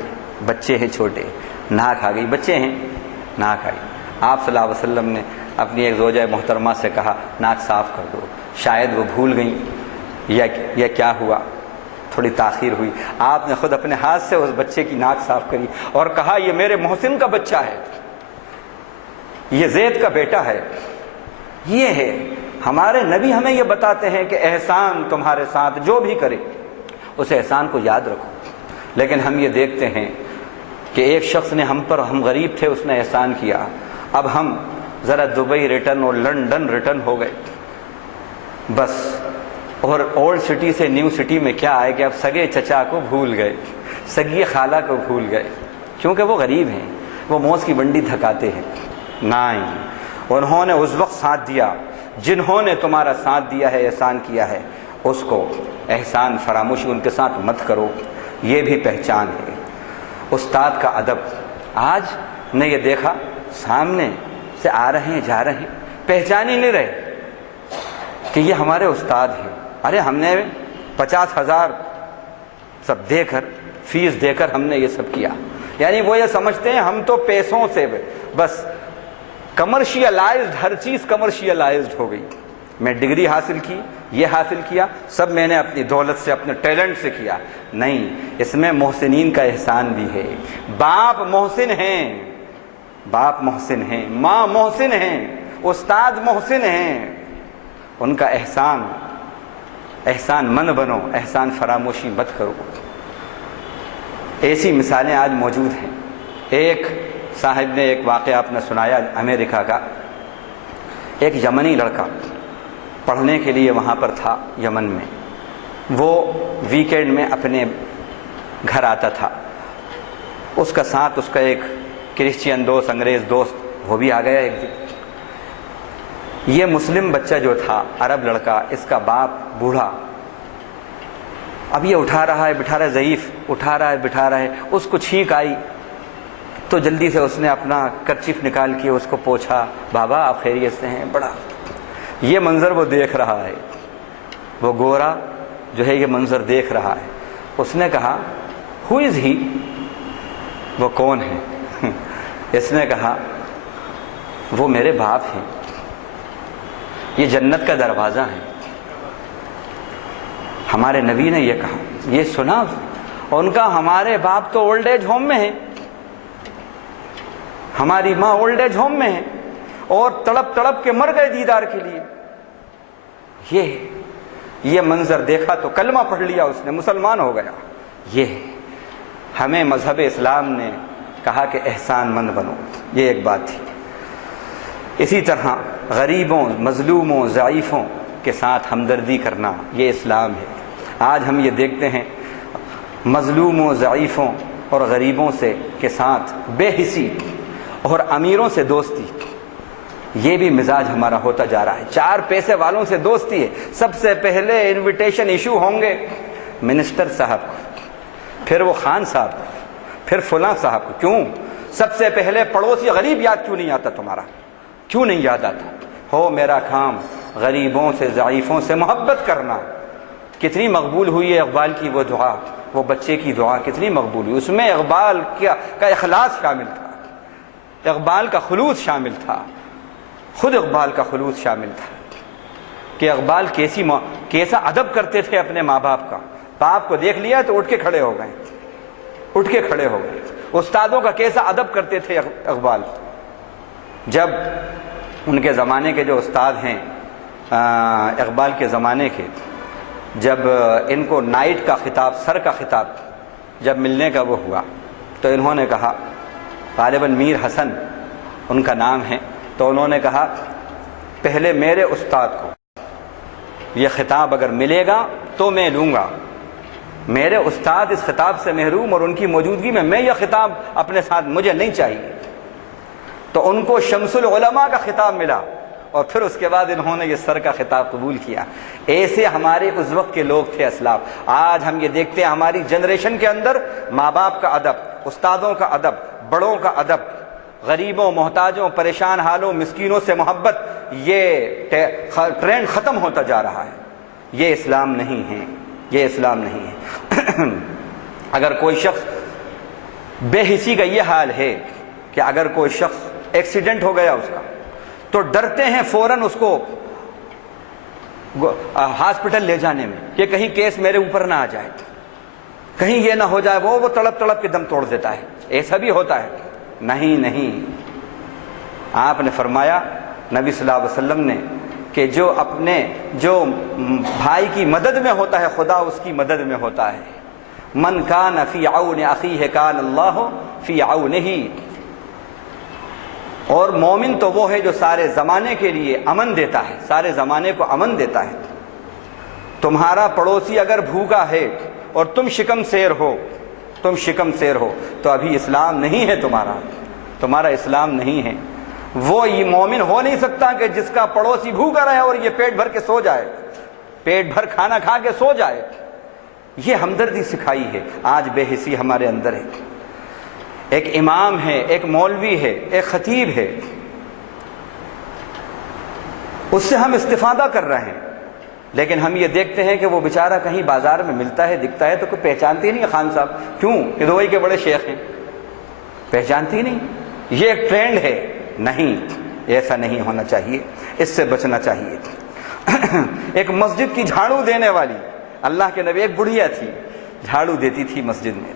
بچے ہیں چھوٹے، ناک آ گئی، بچے ہیں ناک آئی۔ آپ صلی اللہ علیہ وسلم نے اپنی ایک زوجہ محترمہ سے کہا ناک صاف کر دو، شاید وہ بھول گئیں یا کیا ہوا، تھوڑی تاخیر ہوئی، آپ نے خود اپنے ہاتھ سے اس بچے کی ناک صاف کری اور کہا یہ میرے محسن کا بچہ ہے، یہ زید کا بیٹا ہے۔ یہ ہے ہمارے نبی، ہمیں یہ بتاتے ہیں کہ احسان تمہارے ساتھ جو بھی کرے اس احسان کو یاد رکھو، لیکن ہم یہ دیکھتے ہیں کہ ایک شخص نے ہم غریب تھے، اس نے احسان کیا، اب ہم ذرا دبئی ریٹرن اور لنڈن ریٹرن ہو گئے بس، اور اولڈ سٹی سے نیو سٹی میں کیا آئے کہ اب سگے چچا کو بھول گئے، سگی خالہ کو بھول گئے، کیونکہ وہ غریب ہیں، وہ موز کی منڈی دھکاتے ہیں۔ نہیں، انہوں نے اس وقت ساتھ دیا، جنہوں نے تمہارا ساتھ دیا ہے، احسان کیا ہے، اس کو احسان فراموشی ان کے ساتھ مت کرو، یہ بھی پہچان ہے۔ استاد کا ادب، آج نے یہ دیکھا سامنے سے آ رہے ہیں جا رہے ہیں، پہچان ہی نہیں رہے کہ یہ ہمارے استاد ہیں، ارے ہم نے 50,000 سب دے کر، فیس دے کر ہم نے یہ سب کیا، یعنی وہ یہ سمجھتے ہیں ہم تو پیسوں سے بس کمرشیلائزڈ، ہر چیز کمرشیلائزڈ ہو گئی، میں ڈگری حاصل کی، یہ حاصل کیا، سب میں نے اپنی دولت سے، اپنے ٹیلنٹ سے کیا، نہیں، اس میں محسنین کا احسان بھی ہے۔ باپ محسن ہیں، باپ محسن ہیں، ماں محسن ہیں، استاد محسن ہیں، ان کا احسان مند بنو، احسان فراموشی مت کرو۔ ایسی مثالیں آج موجود ہیں۔ ایک صاحب نے ایک واقعہ اپنا سنایا، امریکہ کا ایک یمنی لڑکا پڑھنے کے لیے وہاں پر تھا یمن میں، وہ ویکینڈ میں اپنے گھر آتا تھا، اس کا ساتھ اس کا ایک کرسچین دوست، انگریز دوست، وہ بھی آ گیا ایک دن۔ یہ مسلم بچہ جو تھا، عرب لڑکا، اس کا باپ بوڑھا، اب یہ اٹھا رہا ہے بٹھا رہا ہے، ضعیف، اٹھا رہا ہے بٹھا رہا ہے، اس کو چھینک آئی تو جلدی سے اس نے اپنا کرچیف نکال کے اس کو پوچھا، بابا آپ خیریت سے ہیں؟ بڑا یہ منظر وہ دیکھ رہا ہے، وہ گورا جو ہے یہ منظر دیکھ رہا ہے۔ اس نے کہا ہو از ہی، وہ کون ہے؟ اس نے کہا وہ میرے باپ ہیں، یہ جنت کا دروازہ ہے۔ ہمارے نبی نے یہ کہا، یہ سنا ان کا، ہمارے باپ تو اولڈ ایج ہوم میں ہیں، ہماری ماں اولڈ ایج ہوم میں ہے اور تڑپ تڑپ کے مر گئے دیدار کے لیے۔ یہ منظر دیکھا تو کلمہ پڑھ لیا اس نے، مسلمان ہو گیا۔ یہ ہمیں مذہب اسلام نے کہا کہ احسان مند بنو، یہ ایک بات تھی۔ اسی طرح غریبوں، مظلوموں، ضعیفوں کے ساتھ ہمدردی کرنا، یہ اسلام ہے۔ آج ہم یہ دیکھتے ہیں مظلوموں، ضعیفوں اور غریبوں کے ساتھ بے حسی اور امیروں سے دوستی، یہ بھی مزاج ہمارا ہوتا جا رہا ہے۔ 4 پیسے والوں سے دوستی ہے، سب سے پہلے انویٹیشن ایشو ہوں گے منسٹر صاحب کو، پھر وہ خان صاحب کو، پھر فلاں صاحب کو۔ کیوں؟ سب سے پہلے پڑوسی غریب یاد کیوں نہیں آتا تمہارا؟ کیوں نہیں یاد آتا؟ ہو میرا کام غریبوں سے، ضعیفوں سے محبت کرنا۔ کتنی مقبول ہوئی ہے اقبال کی وہ دعا، وہ بچے کی دعا کتنی مقبول ہوئی، اس میں اقبال کا اخلاص شامل تھا، اقبال کا خلوص شامل تھا، خود اقبال کا خلوص شامل تھا کہ اقبال کیسا ادب کرتے تھے اپنے ماں باپ کا۔ باپ کو دیکھ لیا تو اٹھ کے کھڑے ہو گئے، اٹھ کے کھڑے ہو گئے۔ استادوں کا کیسا ادب کرتے تھے اقبال۔ جب ان کے زمانے کے جو استاد ہیں اقبال کے زمانے کے، جب ان کو نائٹ کا خطاب، سر کا خطاب جب ملنے کا وہ ہوا تو انہوں نے کہا، غالباً میر حسن ان کا نام ہے، تو انہوں نے کہا پہلے میرے استاد کو یہ خطاب اگر ملے گا تو میں لوں گا، میرے استاد اس خطاب سے محروم اور ان کی موجودگی میں یہ خطاب اپنے ساتھ مجھے نہیں چاہیے۔ تو ان کو شمس العلماء کا خطاب ملا اور پھر اس کے بعد انہوں نے یہ سر کا خطاب قبول کیا۔ ایسے ہمارے اس وقت کے لوگ تھے اسلاف۔ آج ہم یہ دیکھتے ہیں ہماری جنریشن کے اندر ماں باپ کا ادب، استادوں کا ادب، بڑوں کا ادب، غریبوں، محتاجوں، پریشان حالوں، مسکینوں سے محبت، یہ ٹرینڈ ختم ہوتا جا رہا ہے۔ یہ اسلام نہیں ہے، یہ اسلام نہیں ہے۔ اگر کوئی شخص بے حسی کا یہ حال ہے کہ اگر کوئی شخص ایکسیڈنٹ ہو گیا اس کا تو ڈرتے ہیں فوراً اس کو ہاسپٹل لے جانے میں کہ کہیں کیس میرے اوپر نہ آ جائے، کہیں یہ نہ ہو جائے وہ تڑپ تڑپ کے دم توڑ دیتا ہے۔ ایسا بھی ہوتا ہے؟ نہیں، آپ نے فرمایا نبی صلی اللہ علیہ وسلم نے کہ جو بھائی کی مدد میں ہوتا ہے خدا اس کی مدد میں ہوتا ہے۔ من کان فی عون اخیہ کان اللہ فی عونہ۔ اور مومن تو وہ ہے جو سارے زمانے کے لیے امن دیتا ہے، سارے زمانے کو امن دیتا ہے۔ تمہارا پڑوسی اگر بھوکا ہے اور تم شکم سیر ہو تو ابھی اسلام نہیں ہے، تمہارا اسلام نہیں ہے۔ وہ یہ مومن ہو نہیں سکتا کہ جس کا پڑوسی بھوکا رہے اور یہ پیٹ بھر کے سو جائے، پیٹ بھر کھانا کھا کے سو جائے۔ یہ ہمدردی سکھائی ہے، آج بے حسی ہمارے اندر ہے۔ ایک امام ہے، ایک مولوی ہے، ایک خطیب ہے، اس سے ہم استفادہ کر رہے ہیں، لیکن ہم یہ دیکھتے ہیں کہ وہ بیچارہ کہیں بازار میں ملتا ہے، دکھتا ہے تو کوئی پہچانتی نہیں خان صاحب، کیوں کہ دبئی کے بڑے شیخ ہیں، پہچانتی نہیں۔ یہ ایک ٹرینڈ ہے، نہیں، ایسا نہیں ہونا چاہیے، اس سے بچنا چاہیے۔ ایک مسجد کی جھاڑو دینے والی اللہ کے نبی، ایک بڑھیا تھی، جھاڑو دیتی تھی مسجد میں۔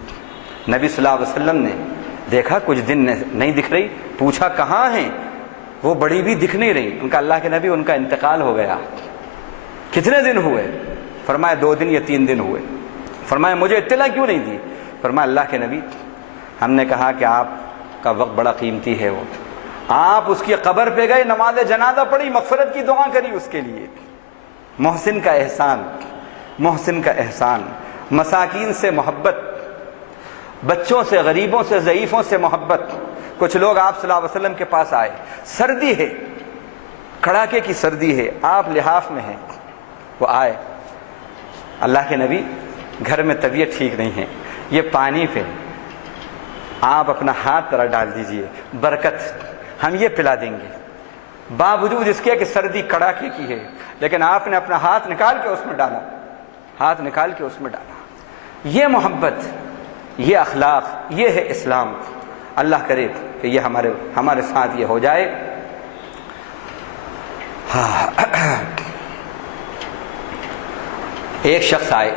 نبی صلی اللہ علیہ وسلم نے دیکھا کچھ دن نہیں دکھ رہی، پوچھا کہاں ہیں؟ وہ بڑی بھی دکھ نہیں رہی۔ ان کا اللہ کے نبی ان کا انتقال ہو گیا۔ کتنے دن ہوئے؟ فرمایا 2 دن یا 3 دن ہوئے۔ فرمایا مجھے اطلاع کیوں نہیں دی؟ فرمایا اللہ کے نبی ہم نے کہا کہ آپ کا وقت بڑا قیمتی ہے، وہ آپ اس کی قبر پہ گئے، نماز جنازہ پڑھی، مغفرت کی دعا کری اس کے لیے۔ محسن کا احسان، محسن کا احسان، مساکین سے محبت، بچوں سے، غریبوں سے، ضعیفوں سے محبت۔ کچھ لوگ آپ صلی اللہ علیہ وسلم کے پاس آئے، سردی ہے، کڑاکے کی سردی ہے، آپ لحاف میں ہیں، وہ آئے، اللہ کے نبی گھر میں طبیعت ٹھیک نہیں ہے، یہ پانی پہ آپ اپنا ہاتھ ذرا ڈال دیجئے، برکت ہم یہ پلا دیں گے۔ باوجود اس کے کہ سردی کڑاکے کی ہے، لیکن آپ نے اپنا ہاتھ نکال کے اس میں ڈالا، ہاتھ نکال کے اس میں ڈالا۔ یہ محبت، یہ اخلاق، یہ ہے اسلام۔ اللہ کرے کہ یہ ہمارے ساتھ یہ ہو جائے۔ ایک شخص آئے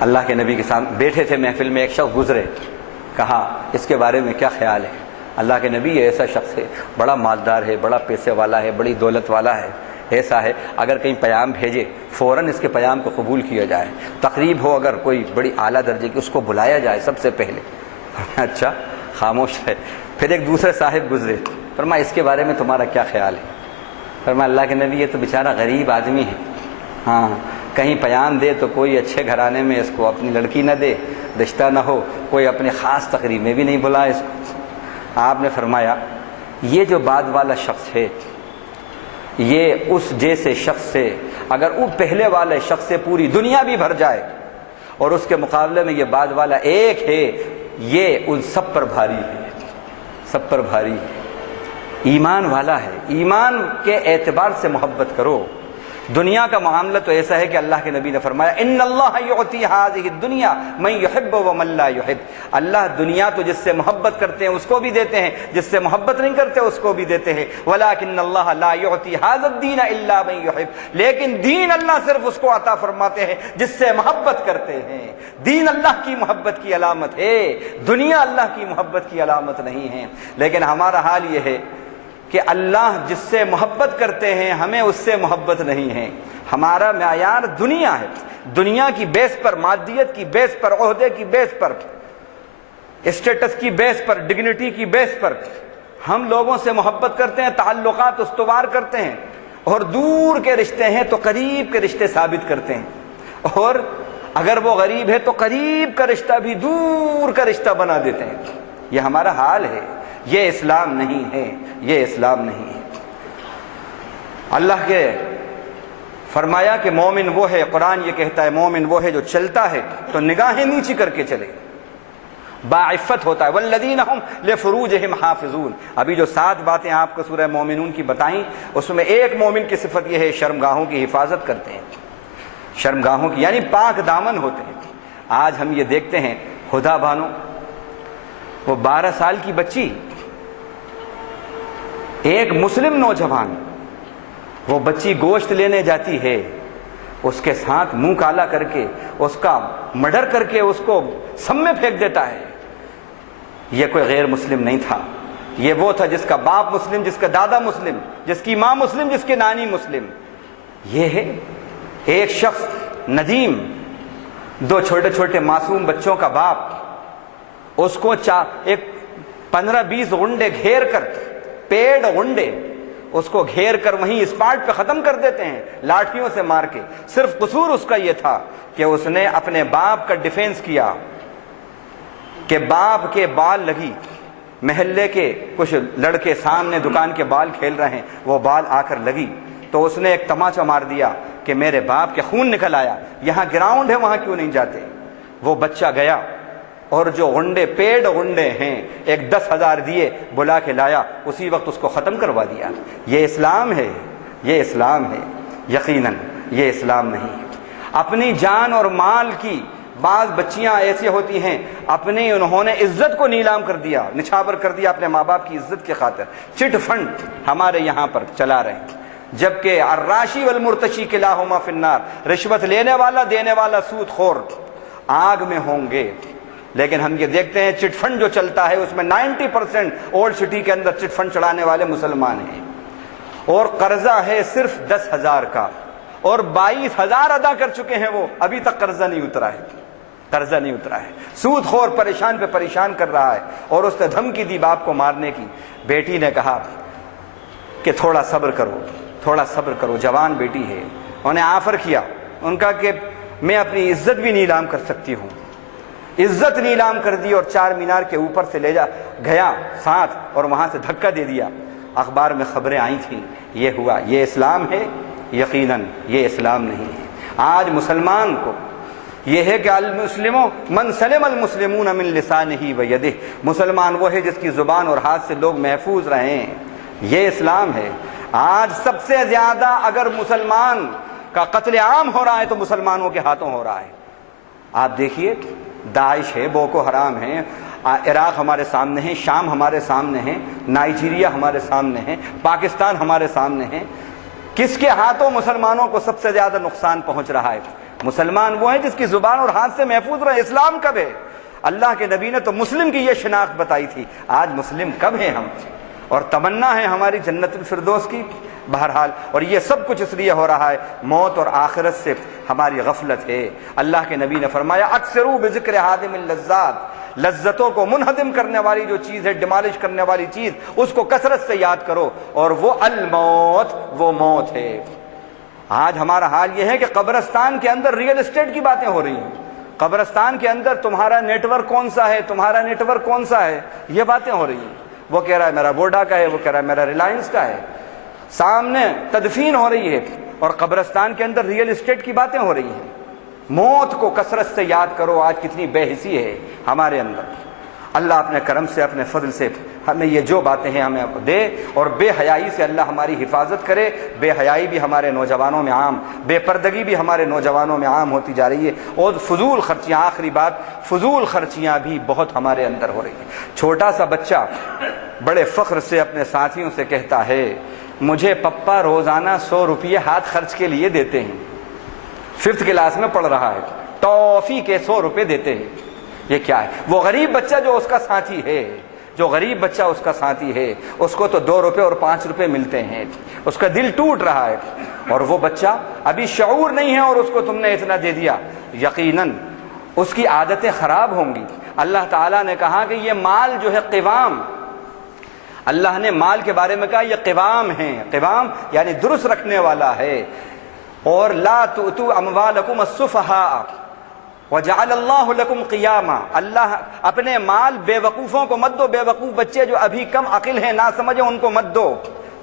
اللہ کے نبی کے سامنے، بیٹھے تھے محفل میں، ایک شخص گزرے، کہا اس کے بارے میں کیا خیال ہے؟ اللہ کے نبی یہ ایسا شخص ہے، بڑا مالدار ہے، بڑا پیسے والا ہے، بڑی دولت والا ہے، ایسا ہے اگر کہیں پیام بھیجے فوراً اس کے پیام کو قبول کیا جائے، تقریب ہو اگر کوئی بڑی اعلیٰ درجے کی اس کو بلایا جائے سب سے پہلے۔ اچھا، خاموش ہے۔ پھر ایک دوسرے صاحب گزرے، فرمایا اس کے بارے میں تمہارا کیا خیال ہے؟ فرمایا اللہ کے نبی یہ تو بیچارہ غریب آدمی ہے، ہاں کہیں پیام دے تو کوئی اچھے گھرانے میں اس کو اپنی لڑکی نہ دے، رشتہ نہ ہو، کوئی اپنے خاص تقریب میں بھی نہیں بلائے اس کو۔ آپ نے فرمایا یہ جو بعد والا شخص ہے، یہ اس جیسے شخص سے اگر وہ پہلے والے شخص سے پوری دنیا بھی بھر جائے اور اس کے مقابلے میں یہ بعد والا ایک ہے، یہ ان سب پر بھاری ہے، سب پر بھاری ہے۔ ایمان والا ہے، ایمان کے اعتبار سے محبت کرو۔ دنیا کا معاملہ تو ایسا ہے کہ اللہ کے نبی نے فرمایا ان اللہ یعطی ھذہ الدنیا من یحب ومن لا یحب۔ اللہ دنیا تو جس سے محبت کرتے ہیں اس کو بھی دیتے ہیں، جس سے محبت نہیں کرتے اس کو بھی دیتے ہیں، ولکن اللہ لا یعطی ھذا الدین الا من یحب۔ لیکن دین اللہ صرف اس کو عطا فرماتے ہیں جس سے محبت کرتے ہیں۔ دین اللہ کی محبت کی علامت ہے، دنیا اللہ کی محبت کی علامت نہیں ہے۔ لیکن ہمارا حال یہ ہے کہ اللہ جس سے محبت کرتے ہیں ہمیں اس سے محبت نہیں ہے، ہمارا معیار دنیا ہے، دنیا کی بیس پر، مادیت کی بیس پر، عہدے کی بیس پر، اسٹیٹس کی بیس پر، ڈگنیٹی کی بیس پر ہم لوگوں سے محبت کرتے ہیں، تعلقات استوار کرتے ہیں، اور دور کے رشتے ہیں تو قریب کے رشتے ثابت کرتے ہیں، اور اگر وہ غریب ہے تو قریب کا رشتہ بھی دور کا رشتہ بنا دیتے ہیں۔ یہ ہمارا حال ہے، یہ اسلام نہیں ہے، یہ اسلام نہیں ہے۔ اللہ کے فرمایا کہ مومن وہ ہے، قرآن یہ کہتا ہے مومن وہ ہے جو چلتا ہے تو نگاہیں نیچی کر کے چلے، باعفت ہوتا ہے، والذین ہم لفروجہم حافظون۔ ابھی جو 7 باتیں آپ کو سورہ مومنون کی بتائیں، اس میں ایک مومن کی صفت یہ ہے شرمگاہوں کی حفاظت کرتے ہیں، شرمگاہوں کی یعنی پاک دامن ہوتے ہیں۔ آج ہم یہ دیکھتے ہیں ہدا بانو، وہ 12 سال کی بچی، ایک مسلم نوجوان، وہ بچی گوشت لینے جاتی ہے، اس کے ساتھ منہ کالا کر کے، اس کا مرڈر کر کے اس کو سم میں پھینک دیتا ہے۔ یہ کوئی غیر مسلم نہیں تھا، یہ وہ تھا جس کا باپ مسلم، جس کا دادا مسلم، جس کی ماں مسلم، جس کی نانی مسلم۔ یہ ہے ایک شخص ندیم، 2 چھوٹے چھوٹے معصوم بچوں کا باپ، اس کو ایک 15-20 غنڈے گھیر کر، پیڑ غنڈے اس کو گھیر کر وہیں اسپاٹ پہ ختم کر دیتے ہیں لاٹھیوں سے مار کے۔ صرف قصور اس کا یہ تھا کہ اس نے اپنے باپ کا ڈیفینس کیا، کہ باپ کے بال لگی، محلے کے کچھ لڑکے سامنے دکان کے بال کھیل رہے ہیں، وہ بال آ کر لگی تو اس نے ایک تماچا مار دیا کہ میرے باپ کے خون نکل آیا، یہاں گراؤنڈ ہے وہاں کیوں نہیں جاتے۔ وہ بچہ گیا اور جو غنڈے، پیڑ غنڈے ہیں، ایک 10,000 دیے بلا کے لایا، اسی وقت اس کو ختم کروا دیا۔ یہ اسلام ہے، یہ اسلام ہے، یقیناً یہ اسلام نہیں ہے۔ اپنی جان اور مال کی بعض بچیاں ایسی ہوتی ہیں، انہوں نے عزت کو نیلام کر دیا، نچھاور کر دیا اپنے ماں باپ کی عزت کی خاطر۔ چٹ فنڈ ہمارے یہاں پر چلا رہے ہیں، جبکہ الراشی والمرتشی کلاہما فی النار، رشوت لینے والا، دینے والا، سود خور آگ میں ہوں گے۔ لیکن ہم یہ دیکھتے ہیں چٹ فنڈ جو چلتا ہے اس میں 90% اولڈ سٹی کے اندر چٹ فنڈ چڑھانے والے مسلمان ہیں، اور قرضہ ہے صرف 10,000 کا، اور 22,000 ادا کر چکے ہیں، وہ ابھی تک قرضہ نہیں اترا ہے، قرضہ نہیں اترا ہے۔ سود خور پریشان پہ پریشان کر رہا ہے، اور اس نے دھمکی دی باپ کو مارنے کی۔ بیٹی نے کہا کہ تھوڑا صبر کرو، تھوڑا صبر کرو، جوان بیٹی ہے۔ انہوں نے آفر کیا، ان کا کہ میں اپنی عزت بھی نیلام کر سکتی ہوں۔ عزت نیلام کر دی اور 4 مینار کے اوپر سے لے گیا ساتھ، اور وہاں سے دھکا دے دیا۔ اخبار میں خبریں آئی تھیں، یہ ہوا۔ یہ اسلام ہے؟ یقیناً یہ اسلام نہیں ہے۔ آج مسلمان کو یہ ہے کہ المسلموں من سلم المسلمون من لسانہ و یدہ، مسلمان وہ ہے جس کی زبان اور ہاتھ سے لوگ محفوظ رہیں، یہ اسلام ہے۔ آج سب سے زیادہ اگر مسلمان کا قتل عام ہو رہا ہے تو مسلمانوں کے ہاتھوں ہو رہا ہے۔ آپ دیکھیے، داعش ہے، بوکو حرام ہے، عراق ہمارے سامنے ہے، شام ہمارے سامنے ہے، نائجیریا ہمارے سامنے ہے، پاکستان ہمارے سامنے ہے۔ کس کے ہاتھوں مسلمانوں کو سب سے زیادہ نقصان پہنچ رہا ہے؟ مسلمان وہ ہے جس کی زبان اور ہاتھ سے محفوظ رہے۔ اسلام کب ہے؟ اللہ کے نبی نے تو مسلم کی یہ شناخت بتائی تھی، آج مسلم کب ہیں ہم؟ اور تمنا ہے ہماری جنت الفردوس کی۔ بہرحال، اور یہ سب کچھ اس لیے ہو رہا ہے، موت اور آخرت سے ہماری غفلت ہے۔ اللہ کے نبی نے فرمایا اکثروا بذکر ہادم اللذات، لذتوں کو منہدم کرنے والی جو چیز ہے، ڈیمالش کرنے والی چیز، اس کو کثرت سے یاد کرو، اور وہ الموت، وہ موت ہے۔ آج ہمارا حال یہ ہے کہ قبرستان کے اندر ریئل اسٹیٹ کی باتیں ہو رہی ہیں، قبرستان کے اندر تمہارا نیٹ ورک کون سا ہے، تمہارا نیٹ ورک کون سا ہے، یہ باتیں ہو رہی ہیں۔ وہ کہہ رہا ہے میرا ووڈا کا ہے، وہ کہہ رہا ہے میرا ریلائنس کا ہے۔ سامنے تدفین ہو رہی ہے اور قبرستان کے اندر ریئل اسٹیٹ کی باتیں ہو رہی ہیں۔ موت کو کثرت سے یاد کرو، آج کتنی بے حسی ہے ہمارے اندر۔ اللہ اپنے کرم سے، اپنے فضل سے ہمیں یہ جو باتیں ہیں ہمیں دے، اور بے حیائی سے اللہ ہماری حفاظت کرے۔ بے حیائی بھی ہمارے نوجوانوں میں عام، بے پردگی بھی ہمارے نوجوانوں میں عام ہوتی جا رہی ہے، اور فضول خرچیاں، آخری بات، فضول خرچیاں بھی بہت ہمارے اندر ہو رہی ہیں۔ چھوٹا سا بچہ بڑے فخر سے اپنے ساتھیوں سے کہتا ہے مجھے پپا روزانہ 100 روپیے ہاتھ خرچ کے لیے دیتے ہیں، 5th کلاس میں پڑھ رہا ہے، ٹافی کے 100 روپے دیتے ہیں۔ یہ کیا ہے؟ وہ غریب بچہ جو اس کا ساتھی ہے، جو غریب بچہ اس کا ساتھی ہے، اس کو تو 2 روپے اور 5 روپے ملتے ہیں، اس کا دل ٹوٹ رہا ہے، اور وہ بچہ ابھی شعور نہیں ہے اور اس کو تم نے اتنا دے دیا، یقیناً اس کی عادتیں خراب ہوں گی۔ اللہ تعالیٰ نے کہا کہ یہ مال جو ہے قوام، اللہ نے مال کے بارے میں کہا یہ قوام ہے، قوام یعنی درست رکھنے والا ہے، اور لا تؤتوا اموالکم السفہاء وجعل اللہ لکم قیاما، اللہ اپنے مال بے وقوفوں کو مت دو، بے وقوف بچے جو ابھی کم عقل ہیں، نہ سمجھے، ان کو مت دو،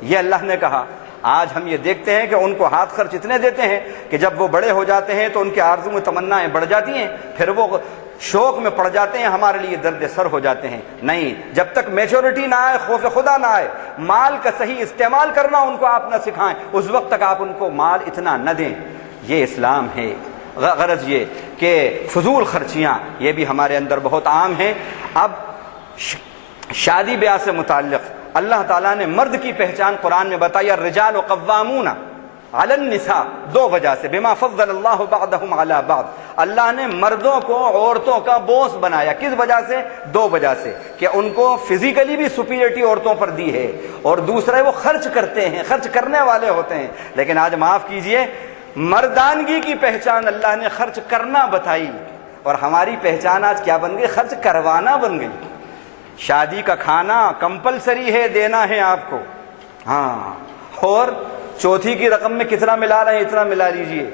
یہ اللہ نے کہا۔ آج ہم یہ دیکھتے ہیں کہ ان کو ہاتھ خرچ اتنے دیتے ہیں کہ جب وہ بڑے ہو جاتے ہیں تو ان کے آرزو میں تمنائیں بڑھ جاتی ہیں، پھر وہ شوق میں پڑ جاتے ہیں، ہمارے لیے درد سر ہو جاتے ہیں۔ نہیں، جب تک میچورٹی نہ آئے، خوف خدا نہ آئے، مال کا صحیح استعمال کرنا ان کو آپ نہ سکھائیں، اس وقت تک آپ ان کو مال اتنا نہ دیں۔ یہ اسلام ہے۔ غرض یہ کہ فضول خرچیاں یہ بھی ہمارے اندر بہت عام ہیں۔ اب شادی بیاہ سے متعلق اللہ تعالیٰ نے مرد کی پہچان قرآن میں بتائی، الرجال قوامون علی النساء، 2 وجہ سے، بما فضل اللہ بعضهم علی بعض، اللہ نے مردوں کو عورتوں کا بوس بنایا، کس وجہ سے؟ 2 وجہ سے، کہ ان کو فزیکلی بھی سپیریٹی عورتوں پر دی ہے، اور دوسرے وہ خرچ کرتے ہیں، خرچ کرنے والے ہوتے ہیں۔ لیکن آج معاف کیجئے، مردانگی کی پہچان اللہ نے خرچ کرنا بتائی، اور ہماری پہچان آج کیا بن گئی؟ خرچ کروانا بن گئی۔ شادی کا کھانا کمپلسری ہے، دینا ہے آپ کو، ہاں، اور چوتھی کی رقم میں کتنا ملا رہے ہیں؟ اتنا ملا لیجئے،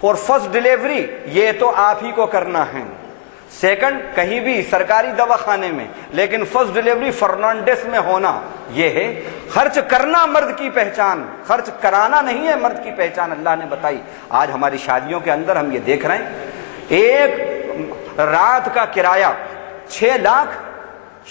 اور فرسٹ ڈیلیوری یہ تو آپ ہی کو کرنا ہے، سیکنڈ کہیں بھی سرکاری دواخانے میں، لیکن فرسٹ ڈیلیوری فرنانڈس میں ہونا، یہ ہے خرچ کرنا مرد کی پہچان، خرچ کرانا نہیں ہے مرد کی پہچان، اللہ نے بتائی۔ آج ہماری شادیوں کے اندر ہم یہ دیکھ رہے ہیں، ایک رات کا کرایہ 6 لاکھ،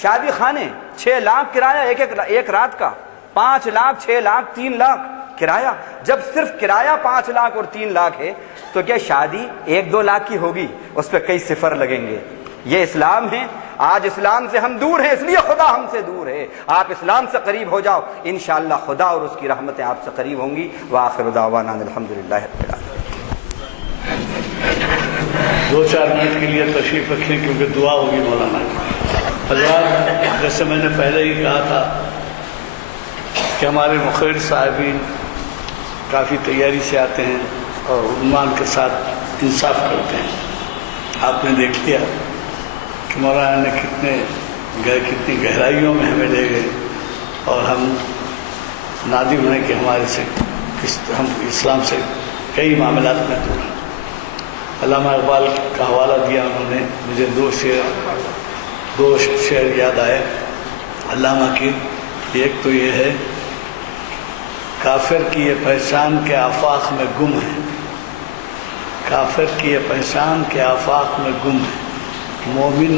شادی خانے 6 لاکھ کرایہ ایک رات کا، 5 لاکھ 6 لاکھ 3 لاکھ کرایہ۔ جب صرف کرایہ 5 لاکھ اور 3 لاکھ ہے تو کیا شادی 1-2 لاکھ کی ہوگی؟ اس پہ کئی صفر لگیں گے۔ یہ اسلام ہے۔ آج اسلام سے ہم دور ہیں، اس لیے خدا ہم سے دور ہے۔ آپ اسلام سے قریب ہو جاؤ، انشاءاللہ خدا اور اس کی رحمتیں آپ سے قریب ہوں گی۔ وآخر دعوانا الحمدللہ رب العالمین۔ 2-4 منٹ کے لیے تشریف رکھیں کیونکہ دعا ہوگی مولانا۔ حضرات، جیسے میں نے پہلے ہی کہا تھا کہ ہمارے مخیر صاحبین کافی تیاری سے آتے ہیں اور عنوان کے ساتھ انصاف کرتے ہیں۔ آپ نے دیکھ لیا کہ مولانا نے کتنی گہرائیوں میں ہمیں لے گئے، اور ہم نادم ہیں کہ ہمارے سے ہم اسلام سے کئی معاملات میں دور ہیں۔ علامہ اقبال کا حوالہ دیا انہوں نے، مجھے 2 شعر یاد آئے علامہ کی۔ ایک تو یہ ہے، کافر کی یہ پہچان کے آفاق میں گم ہے، کافر کی یہ پہچان کے آفاق میں گم ہے، مومن